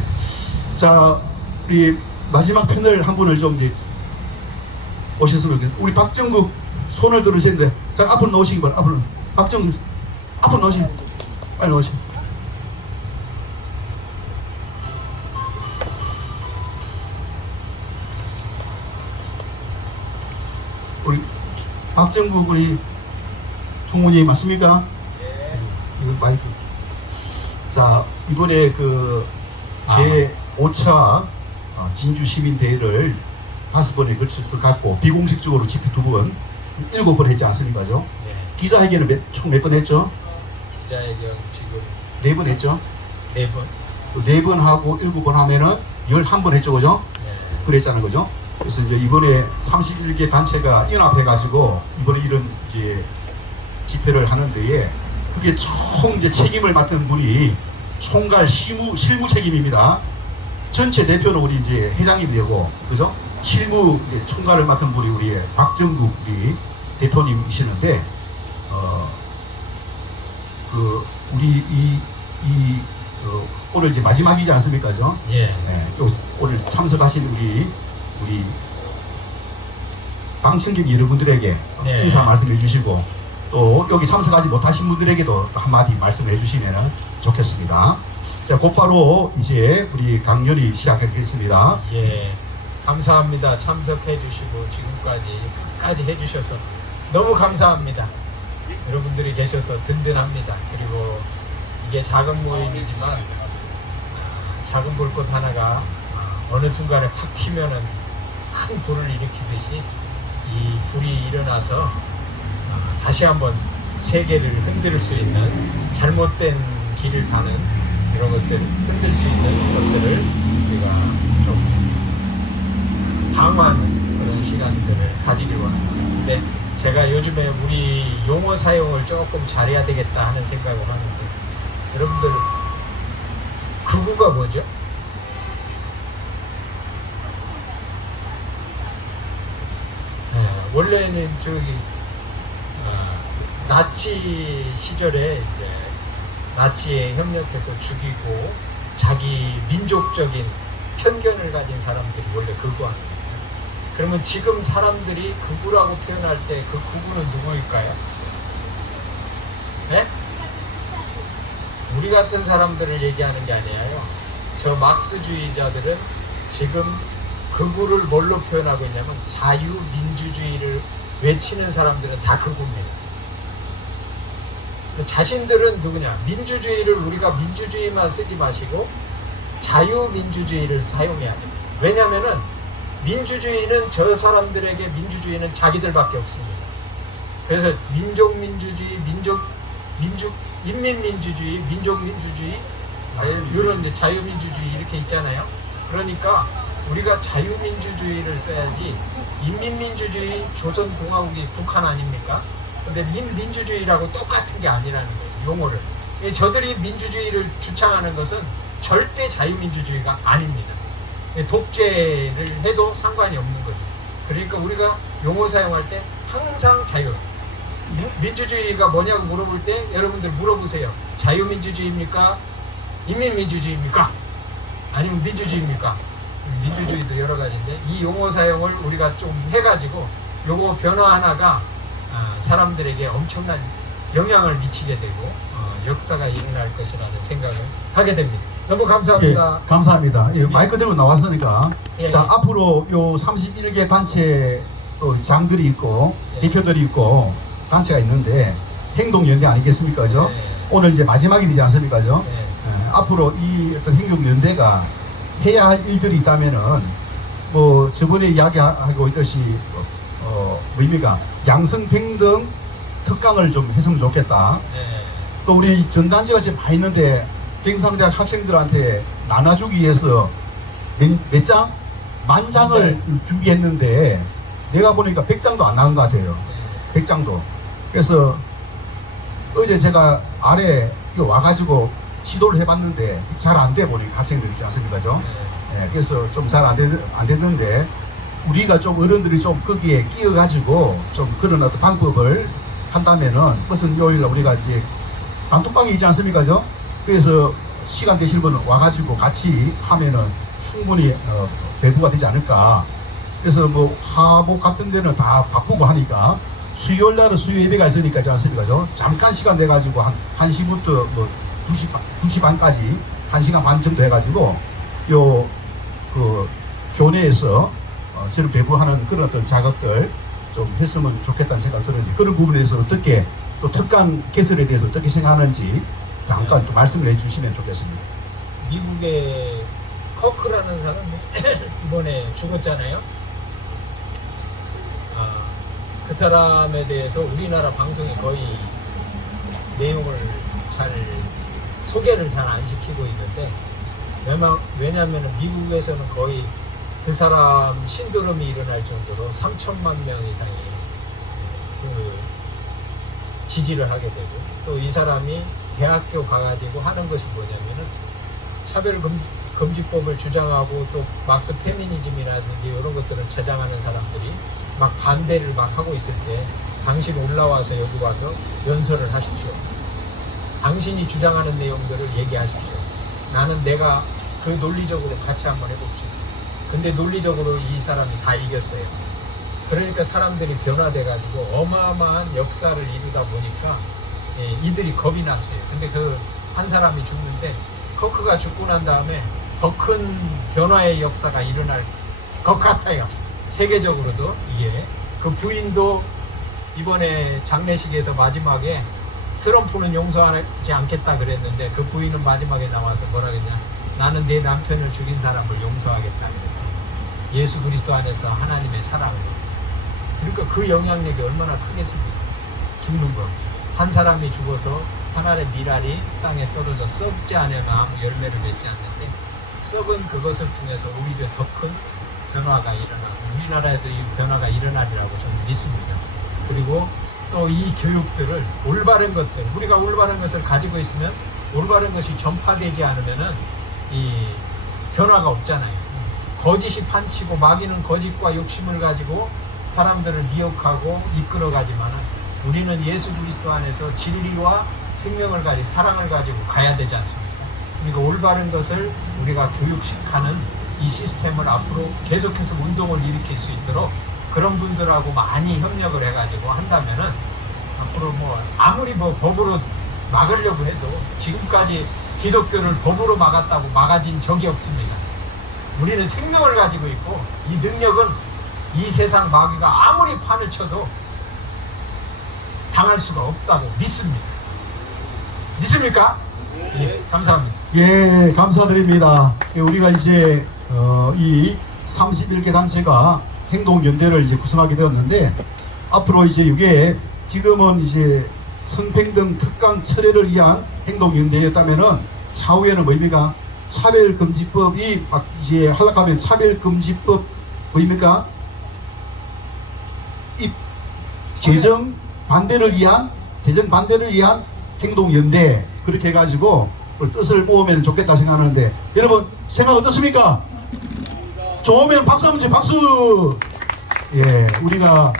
자, 우리 마지막 패널 한 분을 좀 이제 오셨으면 좋겠습니다. 우리 박정국 손을 들으시는데, 자, 앞으로 나오시기 바랍니다. 앞으로 박정국 앞으로 나오시기, 빨리 나오시기. 우리 박정국 우리 총무님 맞습니까? 네. 이거 마이크. 자, 이번에 그 제 5차 진주 시민 대회를 5번에 걸쳐서 갖고 비공식적으로 집회 2번, 7번 했지 않습니까죠? 네. 기자회견을 총 몇 번 했죠? 기자회견 지금 4번 했죠? 4번. 4번 하고 7번 하면은 11번 했죠, 그죠? 네. 그랬잖아요, 그죠? 그래서 이제 이번에 31개 단체가 연합해가지고 이번에 이런 이제 집회를 하는 데에 그게 총 이제 책임을 맡은 분이 총괄 실무 책임입니다. 전체 대표는 우리 이제 회장님 되고, 그죠? 실무 이제 총괄을 맡은 분이 우리 박정국 우리 대표님이시는데, 그 우리 오늘 이제 마지막이지 않습니까, 죠? 예. 네, 오늘 참석하신 우리 방청객 여러분들에게 네. 인사 말씀해 주시고, 또 여기 참석하지 못하신 분들에게도 또 한마디 말씀해 주시면 좋겠습니다. 자, 곧바로 이제 우리 강연이 시작하겠습니다. 예. 감사합니다. 참석해 주시고 지금까지 해주셔서 너무 감사합니다. 여러분들이 계셔서 든든합니다. 그리고 이게 작은 모임이지만 작은 불꽃 하나가 어느 순간에 푹 튀면은 큰 불을 일으키듯이 이 불이 일어나서 다시 한번 세계를 흔들 수 있는, 잘못된 길을 가는 이런 것들을 흔들 수 있는 것들을 우리가 좀 방어하는 그런 시간들을 가지기로 합니다. 근데 제가 요즘에 우리 용어 사용을 조금 잘해야 되겠다 하는 생각을 하는데, 여러분들 극우가 뭐죠? 원래는 저기 나치 시절에 이제 나치에 협력해서 죽이고 자기 민족적인 편견을 가진 사람들이 원래 극우합니다. 그러면 지금 사람들이 극우라고 표현할 때 그 극우는 누구일까요? 네? 우리 같은 사람들을 얘기하는 게 아니에요. 저 막스주의자들은 지금 극우를 뭘로 표현하고 있냐면 자유민주주의를 외치는 사람들은 다 극우입니다. 자신들은 누구냐? 민주주의를 우리가 민주주의만 쓰지 마시고 자유민주주의를 사용해야 됩니다. 왜냐면은 민주주의는 저 사람들에게 민주주의는 자기들밖에 없습니다. 그래서 민족민주주의, 인민민주주의, 민족민주주의, 이런 이제 자유민주주의 이렇게 있잖아요. 그러니까 우리가 자유민주주의를 써야지, 인민민주주의, 조선공화국이 북한 아닙니까? 근데 민주주의라고 똑같은 게 아니라는 거예요, 용어를. 저들이 민주주의를 주창하는 것은 절대 자유민주주의가 아닙니다. 독재를 해도 상관이 없는 거죠. 그러니까 우리가 용어 사용할 때 항상 자유. 민주주의가 뭐냐고 물어볼 때 여러분들 물어보세요. 자유민주주의입니까? 인민민주주의입니까? 아니면 민주주의입니까? 민주주의도 여러 가지인데, 이 용어 사용을 우리가 좀 해가지고 요거 변화 하나가 사람들에게 엄청난 영향을 미치게 되고 역사가 일어날 것이라는 생각을 하게 됩니다. 너무 감사합니다. 예, 감사합니다. 예, 마이크 대로 나왔으니까. 예. 자, 앞으로 요 31개 단체 또 장들이 있고, 예. 대표들이 있고, 단체가 있는데, 행동연대 아니겠습니까? 그죠? 네. 오늘 이제 마지막이 되지 않습니까? 그죠? 네. 예, 앞으로 이 어떤 행동연대가 해야 할 일들이 있다면은, 뭐, 저번에 이야기하고 있듯이, 뭡니까? 양성평등 특강을 좀 했으면 좋겠다. 네. 또 우리 전단지가 지금 많이 있는데, 경상대학 학생들한테 나눠주기 위해서 몇 장? 만장을 준비했는데 내가 보니까 100장도 안 나온 것 같아요. 100장도. 그래서 어제 제가 아래 와가지고 시도를 해봤는데 잘 안 돼 보니까 학생들 있지 않습니까? 예, 그래서 좀 잘 안 됐는데 우리가 좀 어른들이 좀 거기에 끼어가지고 좀 그런 어떤 방법을 한다면은 무슨 요일날 우리가 이제 단톡방이 있지 않습니까? 그래서 시간 되실 분은 와가지고 같이 하면은 충분히 배부가 되지 않을까. 그래서 뭐 하복 같은 데는 다 바쁘고 하니까 수요일 날은 수요 예배가 있으니까 있지 않습니까? 잠깐 시간 내가지고 한 1시부터 뭐 2시 반까지 1시간 반 정도 해가지고 그 교내에서 저를 배부하는 그런 어떤 작업들 좀 했으면 좋겠다는 생각이 드는데 그런 부분에서 어떻게 또 특강 개설에 대해서 어떻게 생각하는지 잠깐 또 말씀을 해주시면 좋겠습니다. 미국의 커크라는 사람이 이번에 죽었잖아요. 그 사람에 대해서 우리나라 방송이 거의 내용을 잘 소개를 잘 안 시키고 있는데 왜냐하면 미국에서는 거의 그 사람 신드롬이 일어날 정도로 3천만 명 이상이 그 지지를 하게 되고 또 이 사람이 대학교 가가지고 하는 것이 뭐냐면은 차별금지법을 주장하고 또 막스 페미니즘이라든지 이런 것들을 주장하는 사람들이 막 반대를 막 하고 있을 때 당신 올라와서 여기 와서 연설을 하십시오. 당신이 주장하는 내용들을 얘기하십시오. 나는 내가 그 논리적으로 같이 한번 해봅시다. 근데 논리적으로 이 사람이 다 이겼어요. 그러니까 사람들이 변화돼가지고 어마어마한 역사를 이루다 보니까 이들이 겁이 났어요. 근데 그 한 사람이 죽는데 커크가 죽고 난 다음에 더 큰 변화의 역사가 일어날 것 같아요. 세계적으로도 이게 그 부인도 이번에 장례식에서 마지막에 트럼프는 용서하지 않겠다 그랬는데 그 부인은 마지막에 나와서 뭐라 그랬냐, 나는 내 남편을 죽인 사람을 용서하겠다 그랬어요. 예수 그리스도 안에서 하나님의 사랑을. 그러니까 그 영향력이 얼마나 크겠습니까? 죽는 거. 한 사람이 죽어서 하나의 미랄이 땅에 떨어져 썩지 않으면 아무 열매를 맺지 않는데 썩은 그것을 통해서 오히려 더 큰 변화가 일어나고 우리나라에도 이 변화가 일어나리라고 저는 믿습니다. 그리고 또 이 교육들을 올바른 것들, 우리가 올바른 것을 가지고 있으면 올바른 것이 전파되지 않으면은 이 변화가 없잖아요. 거짓이 판치고 마귀는 거짓과 욕심을 가지고 사람들을 미혹하고 이끌어가지만은 우리는 예수 그리스도 안에서 진리와 생명을 가지고 사랑을 가지고 가야 되지 않습니까? 그러니까 올바른 것을 우리가 교육시키는 이 시스템을 앞으로 계속해서 운동을 일으킬 수 있도록 그런 분들하고 많이 협력을 해가지고 한다면은 앞으로 뭐 아무리 뭐 법으로 막으려고 해도 지금까지 기독교를 법으로 막았다고 막아진 적이 없습니다. 우리는 생명을 가지고 있고 이 능력은 이 세상 마귀가 아무리 판을 쳐도 당할 수가 없다고 믿습니다. 믿습니까? 예, 감사합니다. 예, 감사드립니다. 우리가 이제 이 31개 단체가 행동연대를 이제 구성하게 되었는데 앞으로 이제 이게 지금은 이제 성평등 특강 철회를 위한 행동연대였다면은 차후에는 뭡니까? 차별금지법이 이제 하락하면 차별금지법 뭡니까? 이 재정 반대를 위한 행동연대 그렇게 해가지고 뜻을 모으면 좋겠다 생각하는데 여러분 생각 어떻습니까? 좋으면 박수 한번 주세요. 박수. 예, 우리가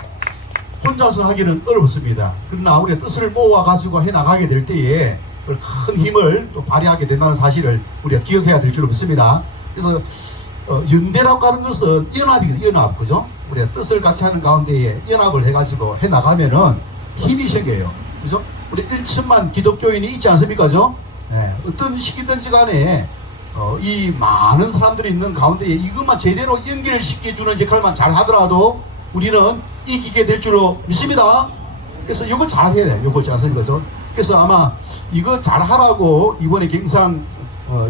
혼자서 하기는 어렵습니다. 그러나 우리가 뜻을 모아가지고 해나가게 될 때에 큰 힘을 또 발휘하게 된다는 사실을 우리가 기억해야 될 줄로 믿습니다. 그래서 연대라고 하는 것은 연합이거든요. 연합, 그죠? 우리가 뜻을 같이 하는 가운데에 연합을 해가지고 해나가면은 힘이 생겨요. 그죠? 우리 1천만 기독교인이 있지 않습니까? 그죠? 네, 어떤 시기든지 간에 이 많은 사람들이 있는 가운데 이것만 제대로 연결시켜주는 역할만 잘 하더라도 우리는 이기게 될 줄로 믿습니다. 그래서 이거 잘 해야 돼요. 이거 잘 쓰는 그래서 아마 이거 잘 하라고 이번에 경상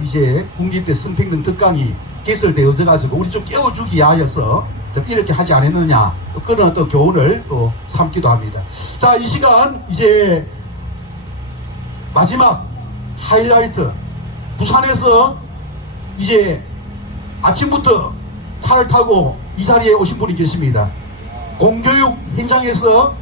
이제 국립대 성평등 특강이 개설되어져 가지고 우리 좀 깨워주기 위하여서 이렇게 하지 않았느냐 또 그런 또 교훈을 또 삼기도 합니다. 자, 이 시간 이제 마지막 하이라이트 부산에서 이제 아침부터 차를 타고 이 자리에 오신 분이 계십니다. 공교육 현장에서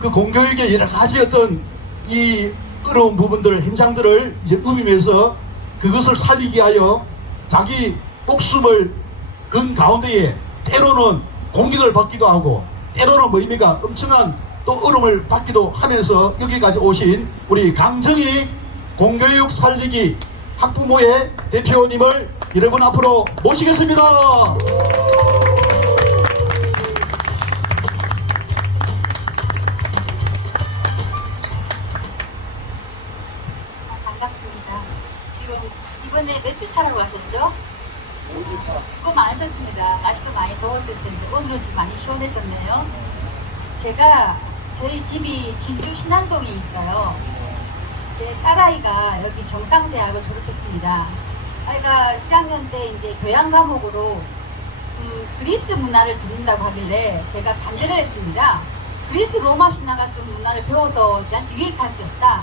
그 공교육의 여러 가지 어떤 이 어려운 부분들, 현장들을 이제 누비면서 그것을 살리기 위하여 자기 목숨을 건 가운데에 때로는 공격을 받기도 하고 때로는 뭐입니까? 엄청난 또 어려움을 받기도 하면서 여기까지 오신 우리 강정희 공교육 살리기 학부모의 대표님을 여러분 앞으로 모시겠습니다. 반갑습니다. 지금 이번에 몇 주 차라고 하셨죠? 5주 많으셨습니다. 날씨도 많이 더웠을 텐데 오늘은 좀 많이 시원해졌네요. 제가 저희 집이 진주 신안동에 있어요. 제 딸아이가 여기 경상대학을 졸업했습니다. 아이가 1학년 때 이제 교양 과목으로 그리스 문화를 배운다고 하길래 제가 반대를 했습니다. 그리스 로마 신화 같은 문화를 배워서 나한테 유익할 게 없다.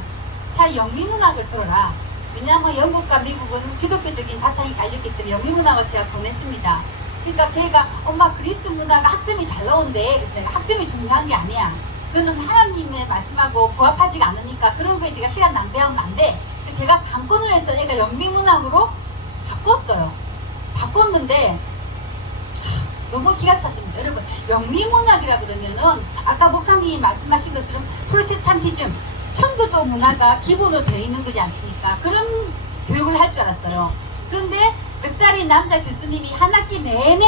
차라리 영미문학을 들어라. 왜냐하면 영국과 미국은 기독교적인 바탕이 깔렸기 때문에 영미문학을 제가 보냈습니다. 그러니까 걔가 엄마 그리스 문화가 학점이 잘 나온대. 그래서 내가 학점이 중요한 게 아니야. 그거는 하나님의 말씀하고 부합하지가 않으니까 그런 거에 내가 시간 낭비하면 안 돼. 그래서 제가 강권을 해서 애가 영미문학으로 바꿨어요. 바꿨는데 너무 기가 찼습니다. 여러분, 영미문학이라 그러면은 아까 목사님이 말씀하신 것처럼 프로테스탄티즘, 청교도 문화가 기본으로 되어 있는 거지 않습니까? 그런 교육을 할 줄 알았어요. 그런데 넉 달인 남자 교수님이 한 학기 내내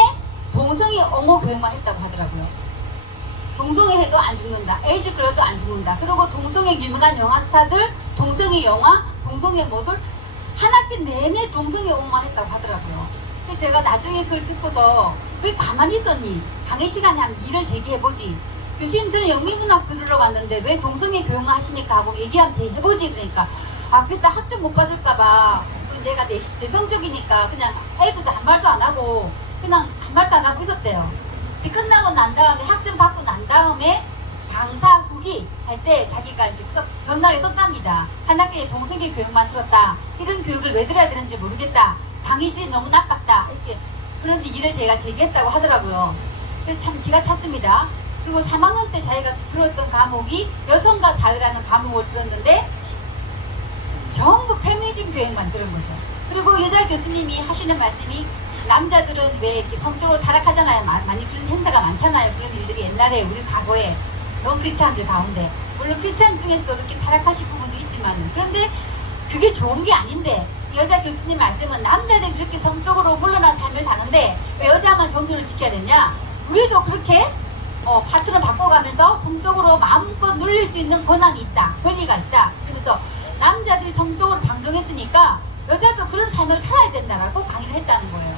동성애 옹호 교육만 했다고 하더라고요. 동성애 해도 안 죽는다. 에이즈 걸려도 안 죽는다. 그리고 동성애 유명한 영화 스타들, 동성애 영화, 동성애 모델 한 학기 내내 동성애 옹호만 했다고 하더라고요. 그래서 제가 나중에 그걸 듣고서 왜 가만히 있었니? 강의 시간에 한번 일을 제기해보지. 교수님 저는 영미문학 들으러 왔는데 왜 동성애 교육을 하십니까? 하고 얘기하면 제기해보지. 그러니까 아 그랬다 학점 못 받을까봐 또 내가 내성적이니까 그냥 애들도 한 말도 안 하고 그냥 한 말도 안 하고 있었대요. 끝나고 난 다음에 학점 받고 난 다음에 강사 후기 할 때 자기가 이제 전화에 썼답니다. 한 학기에 동성애 교육만 들었다. 이런 교육을 왜 들어야 되는지 모르겠다. 강의실이 너무 나빴다. 이렇게 그런데 일을 제가 제기했다고 하더라고요. 그래서 참 기가 찼습니다. 그리고 3학년 때 자기가 들었던 과목이 여성과 사회라는 과목을 들었는데 전부 페미니즘 교육만 들은 거죠. 그리고 여자 교수님이 하시는 말씀이 남자들은 왜 이렇게 성적으로 타락하잖아요. 많이 그런 행사가 많잖아요. 그런 일들이 옛날에 우리 과거에 너무 크리스찬들 가운데 물론 크리스찬 중에서도 이렇게 타락하실 부분도 있지만 그런데 그게 좋은 게 아닌데 여자 교수님 말씀은 남자들이 그렇게 성적으로 물러난 삶을 사는데 왜 여자만 정도를 지켜야 되냐? 우리도 그렇게 파트를 바꿔가면서 성적으로 마음껏 눌릴 수 있는 권한이 있다. 권위가 있다. 그래서 남자들이 성적으로 방종했으니까 여자도 그런 삶을 살아야 된다라고 강의를 했다는 거예요.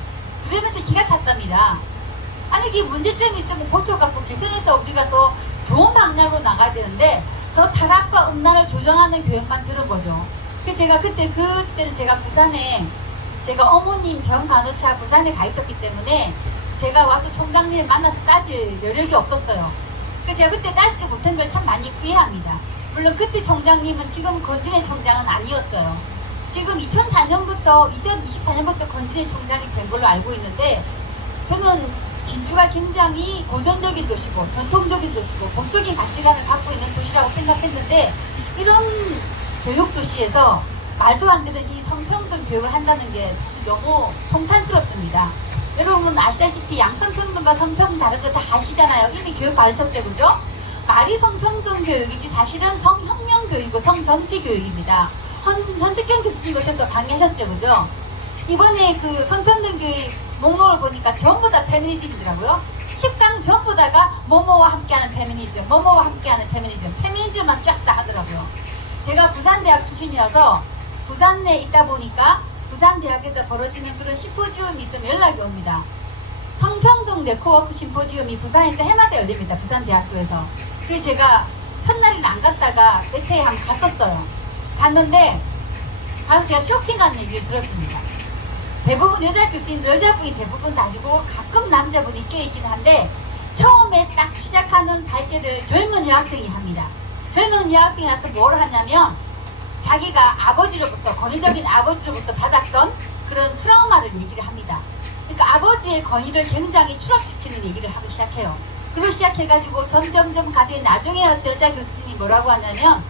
그러면서 기가 찼답니다. 아니 이게 문제점이 있으면 고쳐갖고 개선해서 우리가 더 좋은 방향으로 나가야 되는데 더 타락과 음란을 조정하는 교육만 들은 거죠. 그래서 제가 그때는 제가 부산에 제가 어머님 병간호차 부산에 가 있었기 때문에 제가 와서 총장님을 만나서 따질 여력이 없었어요. 그래서 제가 그때 따지지 못한 걸 참 많이 후회합니다. 물론 그때 총장님은 지금 권진혜 총장은 아니었어요. 지금 2024년부터 권진혜 총장이 된 걸로 알고 있는데 저는 진주가 굉장히 고전적인 도시고 전통적인 도시고 법적인 가치관을 갖고 있는 도시라고 생각했는데 이런 교육도시에서 말도 안 되는 이 성평등 교육을 한다는 게 사실 너무 통탄스럽습니다. 여러분 아시다시피 양성평등과 성평등 다른 거 다 아시잖아요. 이미 교육 받으셨죠, 그죠? 말이 성평등 교육이지 사실은 성혁명 교육이고 성정치 교육입니다. 헌석경 교수님 오셔서 강의하셨죠, 그죠? 이번에 그 성평등 교육 목록을 보니까 전부 다 페미니즘이더라고요. 10강 전부 다가 뭐뭐와 함께하는 페미니즘, 뭐뭐와 함께하는 페미니즘, 페미니즘만 쫙 다 하더라고요. 제가 부산대학 출신이어서 부산에 있다 보니까 부산대학에서 벌어지는 그런 심포지움이 있으면 연락이 옵니다. 성평등 네트워크 심포지움이 부산에서 해마다 열립니다. 부산대학교에서. 그래서 제가 첫날에는 안 갔다가 몇 회에 한번 갔었어요. 갔는데 가서 제가 쇼킹 같은 얘기를 들었습니다. 대부분 여자 교수님들, 여자분이 대부분 다니고 가끔 남자분이 껴있긴 한데 처음에 딱 시작하는 발제를 젊은 여학생이 합니다. 젊은 여학생이 와서 뭘 하냐면 자기가 아버지로부터, 권위적인 아버지로부터 받았던 그런 트라우마를 얘기를 합니다. 그러니까 아버지의 권위를 굉장히 추락시키는 얘기를 하기 시작해요. 그리고 시작해가지고 점점점 가되 나중에 어떤 여자 교수님이 뭐라고 하냐면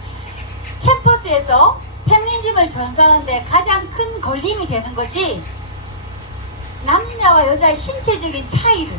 캠퍼스에서 페미니즘을 전수하는데 가장 큰 걸림이 되는 것이 남자와 여자의 신체적인 차이를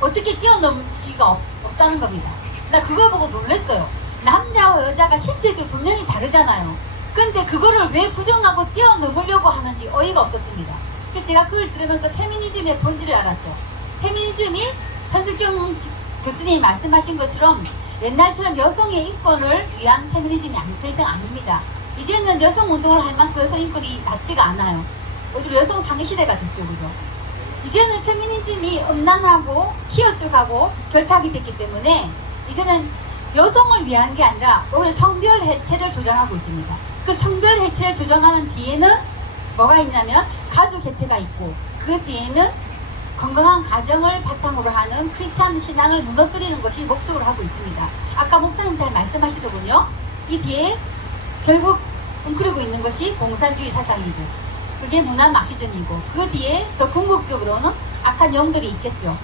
어떻게 뛰어넘지가 없다는 겁니다. 나 그걸 보고 놀랐어요. 남자와 여자가 신체적으로 분명히 다르잖아요. 근데 그거를 왜 부정하고 뛰어넘으려고 하는지 어이가 없었습니다. 그래서 제가 그걸 들으면서 페미니즘의 본질을 알았죠. 페미니즘이 현숙경 교수님이 말씀하신 것처럼 옛날처럼 여성의 인권을 위한 페미니즘이 더 이상 아닙니다. 이제는 여성 운동을 할 만큼 여성 인권이 낮지가 않아요. 요즘 여성 상위 시대가 됐죠, 그죠? 이제는 페미니즘이 음란하고 키어 쪽하고 결탁이 됐기 때문에 이제는 여성을 위한 게 아니라 오히려 성별 해체를 조장하고 있습니다. 그 성별 해체를 조장하는 뒤에는 뭐가 있냐면 가족 해체가 있고 그 뒤에는 건강한 가정을 바탕으로 하는 크리스찬 신앙을 무너뜨리는 것이 목적으로 하고 있습니다. 아까 목사님 잘 말씀하시더군요. 이 뒤에 결국 웅크리고 있는 것이 공산주의 사상이고 그게 문화 마키즘이고 그 뒤에 더 궁극적으로는 악한 영들이 있겠죠.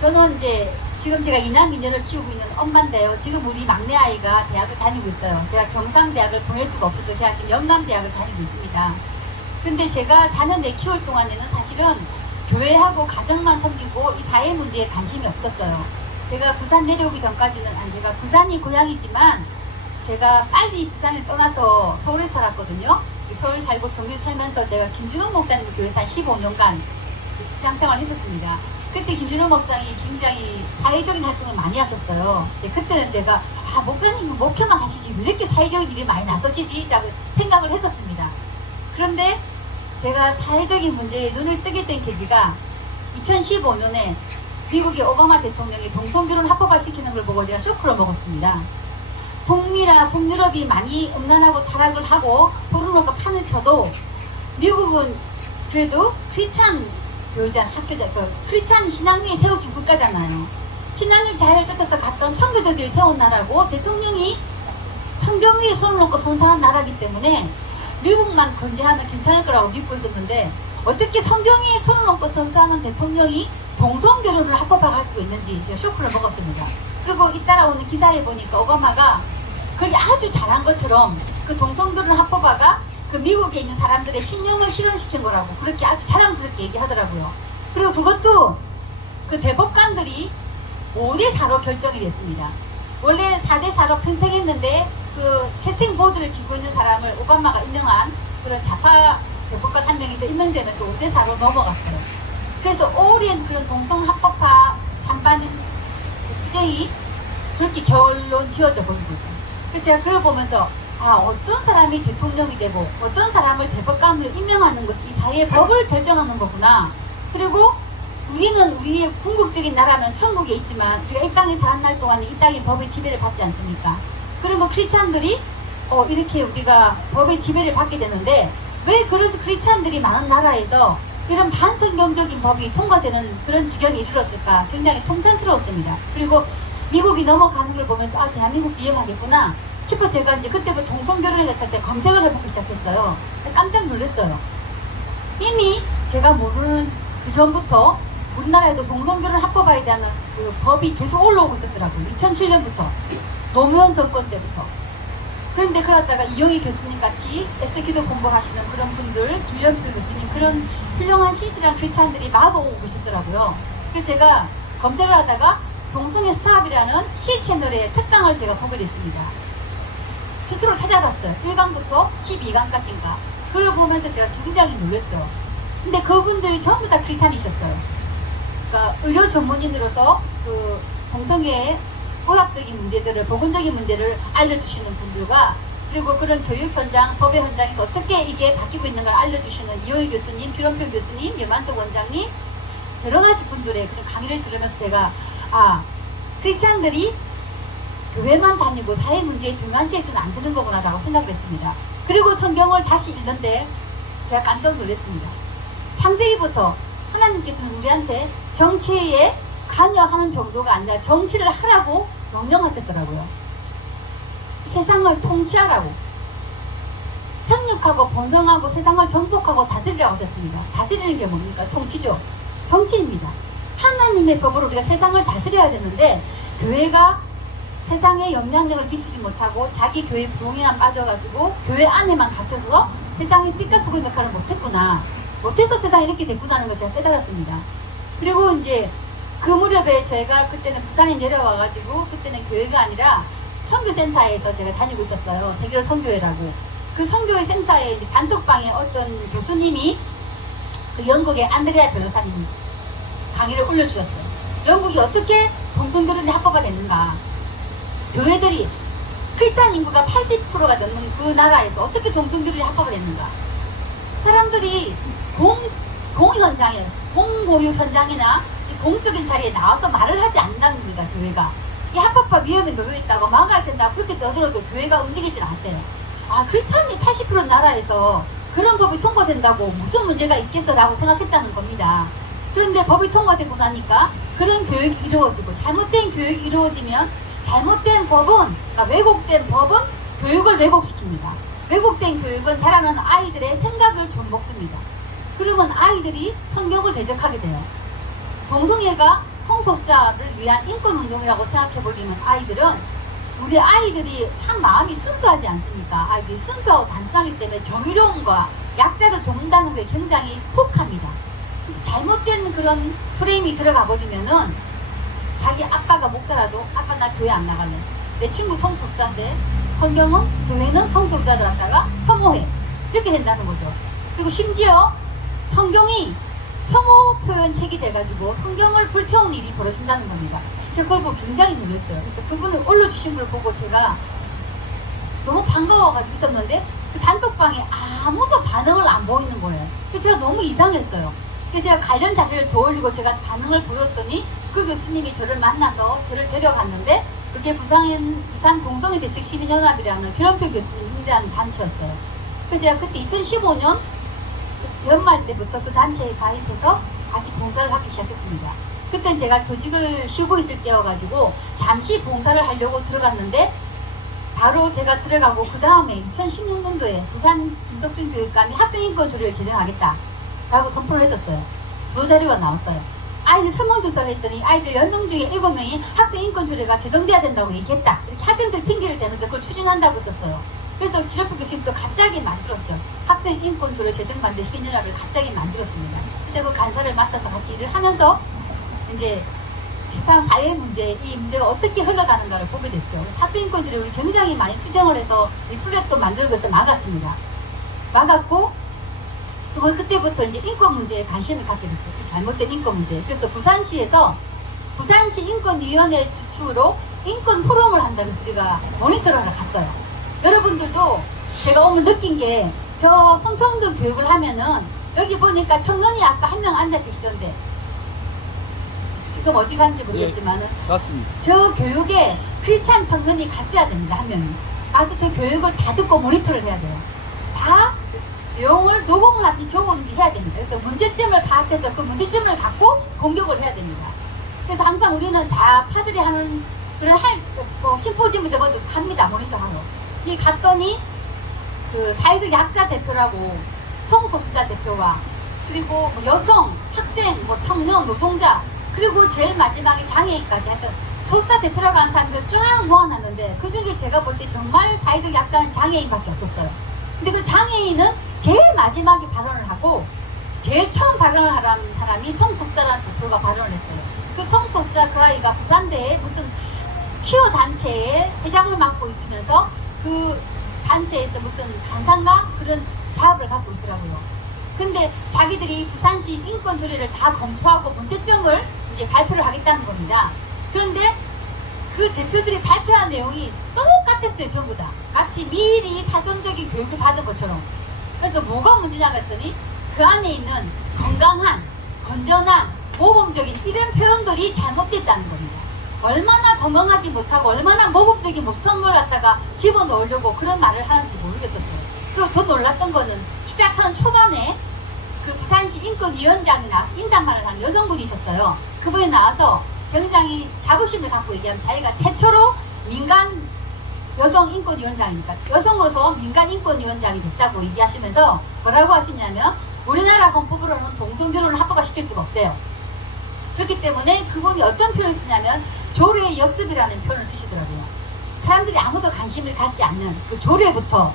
저는 이제 지금 제가 이남 이녀를 키우고 있는 엄마인데요. 지금 우리 막내 아이가 대학을 다니고 있어요. 제가 경상대학을 보낼 수가 없어서 걔가 지금 영남대학을 다니고 있습니다. 근데 제가 자녀들 키울 동안에는 사실은 교회하고 가정만 섬기고 이 사회 문제에 관심이 없었어요. 제가 부산 내려오기 전까지는 제가 부산이 고향이지만 제가 빨리 부산을 떠나서 서울에 살았거든요. 서울 살고 경기도 살면서 제가 김준호 목사님 교회에서 한 15년간 신앙생활을 했었습니다. 그때 김준호 목사님이 굉장히 사회적인 활동을 많이 하셨어요. 그때는 제가 목사님은 목회만 하시지 왜 이렇게 사회적인 일이 많이 나서시지? 생각을 했었습니다. 그런데 제가 사회적인 문제에 눈을 뜨게 된 계기가 2015년에 미국의 오바마 대통령이 동성결혼 합법화시키는 걸 보고 제가 쇼크를 먹었습니다. 북미나 북유럽이 많이 음란하고 타락을 하고 포르노가 판을 쳐도 미국은 그래도 크리스찬 교회잖아, 크리스찬 신앙 위에 세워진 국가잖아요. 신앙의 자유를 쫓아서 갔던 청교도들이 세운 나라고 대통령이 성경 위에 손을 놓고 선사한 나라이기 때문에 미국만 건재하면 괜찮을 거라고 믿고 있었는데 어떻게 성경 위에 손을 놓고 선사하는 대통령이 동성결혼을 합법화할 수가 있는지 제가 쇼크를 먹었습니다. 그리고 잇따라오는 기사에 보니까 오바마가 그걸 아주 잘한 것처럼 그 동성결혼 합법화가 그 미국에 있는 사람들의 신념을 실현시킨 거라고 그렇게 아주 자랑스럽게 얘기하더라고요. 그리고 그것도 그 대법관들이 5대4로 결정이 됐습니다. 원래 4대4로 팽팽했는데 그 캐스팅 보드를 쥐고 있는 사람을 오바마가 임명한 그런 좌파 대법관 한 명이 더 임명되면서 5대4로 넘어갔어요. 그래서 오랜 그런 동성 합법화 찬반 투쟁이 그렇게 결론 지어져 버린 거죠. 그래서 제가 그걸 보면서 어떤 사람이 대통령이 되고 어떤 사람을 대법관으로 임명하는 것이 이 사회의 법을 결정하는 거구나. 그리고 우리는 우리의 궁극적인 나라는 천국에 있지만 우리가 이 땅에 사는 날 동안 이 땅의 법의 지배를 받지 않습니까? 그러면 크리스찬들이 이렇게 우리가 법의 지배를 받게 되는데 왜 그런 크리스찬들이 많은 나라에서 이런 반성경적인 법이 통과되는 그런 지경에 이르렀을까? 굉장히 통탄스러웠습니다. 그리고 미국이 넘어가는 걸 보면서 대한민국도 이용하겠구나 싶어 제가 이제 그때부터 동성결혼에 대해서 검색을 해보기 시작했어요. 깜짝 놀랐어요. 이미 제가 모르는 그 전부터 우리나라에도 동성결혼 합법화에 대한 그 법이 계속 올라오고 있었더라고요. 2007년부터 노무현 정권 때부터. 그런데 그러다가 이용희 교수님 같이 SK도 공부하시는 그런 분들, 김연필 교수님 그런 훌륭한 신실한 크리스찬들이 마구 오고 계시더라고요. 그래서 제가 검색을 하다가 동성애 스탑이라는 C 채널의 특강을 제가 보게 됐습니다. 스스로 찾아봤어요. 1강부터 12강까지인가. 그걸 보면서 제가 굉장히 놀랐어요. 근데 그분들이 전부 다 크리스찬이셨어요. 그러니까 의료 전문인으로서 그 동성애의 의학적인 문제들을, 복음적인 문제를 알려주시는 분들과 그리고 그런 교육 현장, 법의 현장에서 어떻게 이게 바뀌고 있는 걸 알려주시는 이호희 교수님, 김원표 교수님, 유만석 원장님 여러 가지 분들의 그런 강의를 들으면서 제가 크리스찬들이 교회만 다니고 사회 문제에 등한시해서는 안 되는 거구나 라고 생각을 했습니다. 그리고 성경을 다시 읽는데 제가 깜짝 놀랐습니다. 창세기부터 하나님께서는 우리한테 정치에 관여하는 정도가 아니라 정치를 하라고 명령하셨더라고요. 세상을 통치하라고. 생육하고 번성하고 세상을 정복하고 다스리라고 하셨습니다. 다스리는 게 뭡니까? 통치죠. 정치입니다. 하나님의 법으로 우리가 세상을 다스려야 되는데 교회가 세상에 영향력을 미치지 못하고 자기 교회 부흥에만 빠져가지고 교회 안에만 갇혀서 세상의 빛과 소금 역할을 못했구나. 못해서 세상이 이렇게 됐구나는 걸 제가 깨달았습니다. 그리고 이제 그 무렵에 제가 그때는 부산에 내려와가지고 그때는 교회가 아니라 선교센터에서 제가 다니고 있었어요. 세계로 선교회라고. 그 선교회 센터에 이제 단톡방에 어떤 교수님이 그 영국의 안드레아 변호사님 강의를 올려주셨어요. 영국이 어떻게 동성결혼이 합법화 됐는가. 교회들이 크리스찬 인구가 80%가 넘는 그 나라에서 어떻게 동성결혼이 합법화 됐는가. 사람들이 공현장에, 공고유 현장이나 공적인 자리에 나와서 말을 하지 않는다는 겁니다. 교회가. 이 합법화 위험에 놓여있다고 막아야 된다 그렇게 떠들어도 교회가 움직이질 않대요. 아, 크리스찬이 80% 나라에서 그런 법이 통과된다고 무슨 문제가 있겠어 라고 생각했다는 겁니다. 그런데 법이 통과되고 나니까 그런 교육이 이루어지고 잘못된 교육이 이루어지면 잘못된 법은, 그러니까 왜곡된 법은 교육을 왜곡시킵니다. 왜곡된 교육은 자라는 아이들의 생각을 좀 먹습니다. 그러면 아이들이 성경을 대적하게 돼요. 동성애가 성소수자를 위한 인권운동이라고 생각해버리는 아이들은 우리 아이들이 참 마음이 순수하지 않습니까? 아이들이 순수하고 단순하기 때문에 정의로움과 약자를 돕는다는 게 굉장히 혹합니다. 잘못된 그런 프레임이 들어가 버리면은 자기 아빠가 목사라도 아빠 나 교회 안 나갈래. 내 친구 성소수자인데 성경은 교회는 성소수자를 갖다가 혐오해. 이렇게 된다는 거죠. 그리고 심지어 성경이 혐오 표현책이 돼가지고 성경을 불태우는 일이 벌어진다는 겁니다. 제가 그걸 보고 굉장히 놀랐어요. 그래서 두 분을 올려주신 걸 보고 제가 너무 반가워가지고 있었는데 그 단톡방에 아무도 반응을 안 보이는 거예요. 그래서 제가 너무 이상했어요. 그래서 제가 관련 자료를 더 올리고 제가 반응을 보였더니 그 교수님이 저를 만나서 저를 데려갔는데 그게 부산 동성애 대책 시민연합이라는 규런표 교수님이라는 단체였어요. 그래서 제가 그때 2015년 연말 때부터 그 단체에 가입해서 같이 봉사를 하기 시작했습니다. 그땐 제가 교직을 쉬고 있을 때여가지고 잠시 봉사를 하려고 들어갔는데 바로 제가 들어가고 그 다음에 2016년도에 부산 김석준 교육감이 학생인권 조례를 제정하겠다 라고 선포를 했었어요. 그 자료가 나왔어요. 아이들 설문조사를 했더니 아이들 10명 중에 7명이 학생인권 조례가 제정돼야 된다고 얘기했다. 이렇게 학생들 핑계를 대면서 그걸 추진한다고 했었어요. 그래서 기록부 교수님도 갑자기 만들었죠. 학생인권 조례 제정 반대 시민연합을 갑자기 만들었습니다. 그래서 그 간사를 맡아서 같이 일을 하면서 이제 세상 사회 문제, 이 문제가 어떻게 흘러가는가를 보게 됐죠. 학생인권 조례 우리 굉장히 많이 투쟁을 해서 리플렛도 만들고 해서 막았습니다. 막았고 그리고 그때부터 이제 인권 문제에 관심을 갖게 됐죠. 잘못된 인권 문제. 그래서 부산시에서 부산시 인권위원회 주축으로 인권 포럼을 한다고 해서 우리가 모니터를 하러 갔어요. 여러분들도 제가 오늘 느낀 게 저 성평등 교육을 하면은 여기 보니까 청년이 아까 한 명 앉아 계시던데 지금 어디 갔는지 모르겠지만은 맞습니다. 저 교육에 크리스찬 청년이 갔어야 됩니다. 한 명이 가서 저 교육을 다 듣고 모니터를 해야 돼요. 다 내용을 녹음을 하기 좋은 게 해야 됩니다. 그래서 문제점을 파악해서 그 문제점을 갖고 공격을 해야 됩니다. 그래서 항상 우리는 좌파들이 하는 그런 심포지엄이 되거든 갑니다. 모니터하러. 이 갔더니 그 사회적 약자 대표라고 성소수자 대표와 그리고 뭐 여성, 학생, 뭐 청년, 노동자 그리고 제일 마지막에 장애인까지 하여튼 소수자 대표라고 하는 사람들 쫙 모아놨는데 그 중에 제가 볼 때 정말 사회적 약자는 장애인밖에 없었어요. 근데 그 장애인은 제일 마지막에 발언을 하고 제일 처음 발언을 하는 사람이 성소수자라는 대표가 발언을 했어요. 그 성소수자 그 아이가 부산대에 무슨 키어 단체의 회장을 맡고 있으면서 그 단체에서 무슨 간사인가 그런 자업을 갖고 있더라고요. 근데 자기들이 부산시 인권 조례를 다 검토하고 문제점을 이제 발표를 하겠다는 겁니다. 그런데 그 대표들이 발표한 내용이 똑같았어요. 전부 다 마치 미리 사전적인 교육을 받은 것처럼. 그래서 뭐가 문제냐 했더니 그 안에 있는 건강한, 건전한, 모범적인 이런 표현들이 잘못됐다는 겁니다. 얼마나 건강하지 못하고 얼마나 모범적인 못한 걸 갖다가 집어넣으려고 그런 말을 하는지 모르겠었어요. 그리고 더 놀랐던 거는 시작하는 초반에 그 부산시 인권위원장이 나와서 인사말을 하는 여성분이셨어요. 그분이 나와서 굉장히 자부심을 갖고 얘기하면 자기가 최초로 민간 여성인권위원장이니까 여성으로서 민간인권위원장이 됐다고 얘기하시면서 뭐라고 하시냐면 우리나라 헌법으로는 동성결혼을 합법화시킬 수가 없대요. 그렇기 때문에 그분이 어떤 표현을 쓰냐면 조례의 역습이라는 표현을 쓰시더라고요. 사람들이 아무도 관심을 갖지 않는 그 조례부터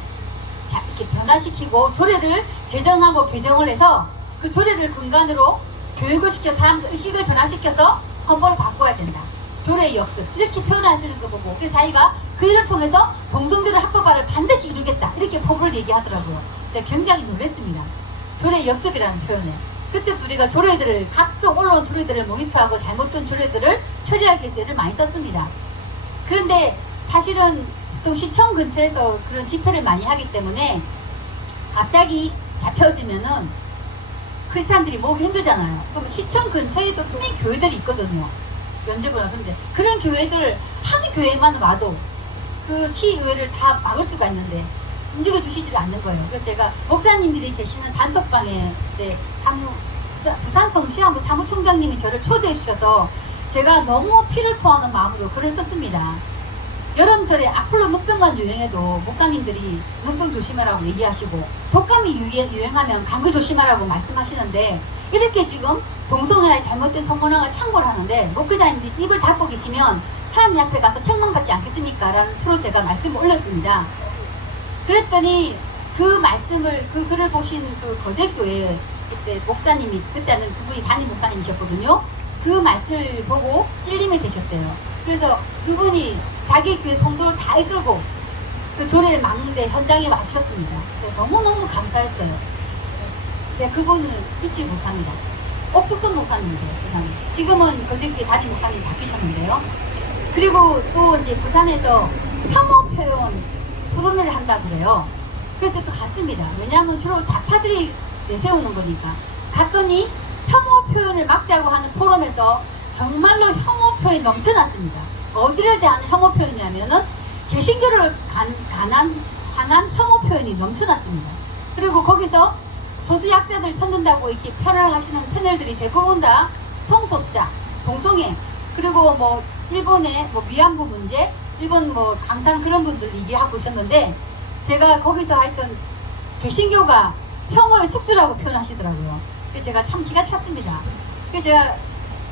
이렇게 변화시키고 조례를 제정하고 개정을 해서 그 조례를 근간으로 교육을 시켜 사람들 의식을 변화시켜서 헌법을 바꿔야 된다. 조례의 역습 이렇게 표현하시는 거 보고 그래서 자기가 그 일을 통해서 동성결혼 합법화를 반드시 이루겠다 이렇게 포부를 얘기하더라고요. 근데 굉장히 놀랐습니다. 조례의 역습이라는 표현에 그때부터 우리가 조례들을 각종 올라온 조례들을 모니터하고 잘못된 조례들을 처리하기 위해서 애를 많이 썼습니다. 그런데 사실은 또 시청 근처에서 그런 집회를 많이 하기 때문에 갑자기 잡혀지면은 크리스찬들이 모으기 힘들잖아요. 그럼 시청 근처에도 분명히 교회들이 있거든요. 면제부나 그런데 그런 교회들 한 교회만 와도 그 시의회를 다 막을 수가 있는데 움직여 주시지 않는 거예요. 그래서 제가 목사님들이 계시는 단톡방에 부산 성시안부 사무총장님이 저를 초대해 주셔서 제가 너무 피를 토하는 마음으로 글을 썼습니다. 여름철에 앞으로 눈병만 유행해도 목사님들이 눈병 조심하라고 얘기하시고 독감이 유행하면 감기 조심하라고 말씀하시는데 이렇게 지금 동성애의 잘못된 성문화가 창궐 하는데 목회자님들이 입을 닫고 계시면 하나님 앞에 가서 책망받지 않겠습니까? 라는 투로 제가 말씀을 올렸습니다. 그랬더니 그 말씀을 그 글을 보신 그 거제교회 그때 목사님이 그때는 그분이 담임 목사님이셨거든요. 그 말씀을 보고 찔림이 되셨대요. 그래서 그분이 자기 교회 성도를 다 이끌고 그 조례를 막는데 현장에 와주셨습니다. 너무너무 감사했어요. 네, 그분을 잊지 못합니다. 옥숙선 목사님이세요. 부산. 지금은 거제교회 담임 목사님 바뀌셨는데요. 그리고 또 이제 부산에서 혐오 표현 토론을 한다고 그래요. 그래서 또 갔습니다. 왜냐하면 주로 좌파들이 내세우는 거니까. 갔더니 혐오 표현을 막자고 하는 포럼에서 정말로 혐오 표현이 넘쳐났습니다. 어디를 대한 혐오 표현이냐면은 개신교를 향한 혐오 표현이 넘쳐났습니다. 그리고 거기서 소수약자들 편든다고 이렇게 표현을 하시는 패널들이 대부분 다 성소수자, 동성애, 그리고 뭐 일본의 뭐 위안부 문제, 일본 뭐 강산 그런 분들 얘기하고 있었는데 제가 거기서 하여튼 개신교가 혐오의 숙주라고 표현하시더라고요. 그래서 제가 참 기가 찼습니다. 그래서 제가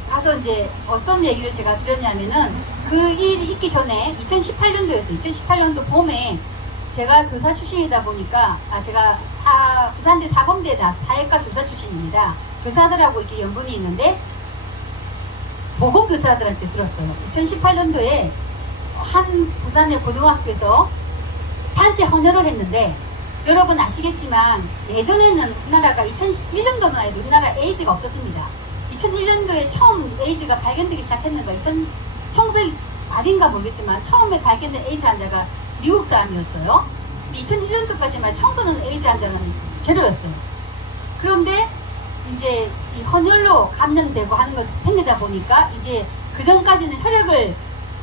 가서 이제 어떤 얘기를 제가 드렸냐면은 그 일이 있기 전에 2018년도였어요. 2018년도 봄에 제가 교사 출신이다 보니까 제가 부산대 사범대 사회과 교사 출신입니다. 교사들하고 이렇게 연분이 있는데 보건교사들한테 들었어요. 2018년도에 한 부산의 고등학교에서 단체 헌혈을 했는데 여러분 아시겠지만 예전에는 우리나라가 2001년도만 해도 우리나라 에이즈가 없었습니다. 2001년도에 처음 에이즈가 발견되기 시작했는가 1900 말인가 모르겠지만 처음에 발견된 에이즈 환자가 미국 사람이었어요. 2001년도까지만 청소년 에이즈 환자는 제로였어요. 그런데 이제 이 헌혈로 감염되고 하는 것 생기다 보니까 이제 그 전까지는 혈액을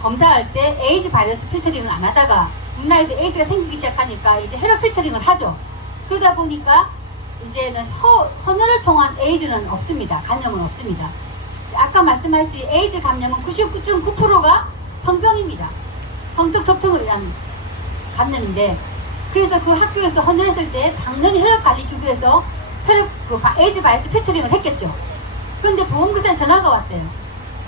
검사할 때 에이즈 바이러스 필터링을 안 하다가 우리나라에서 에이즈가 생기기 시작하니까 이제 혈액 필터링을 하죠. 그러다 보니까 이제는 헌혈을 통한 에이즈는 없습니다. 감염은 없습니다. 아까 말씀하셨듯이 에이즈 감염은 99.9%가 성병입니다. 성적 접촉을 위한 감염인데 그래서 그 학교에서 헌혈했을 때 당연히 혈액관리기구에서 에이즈 바이러스 필터링을 했겠죠. 근데 보험교사에 전화가 왔대요.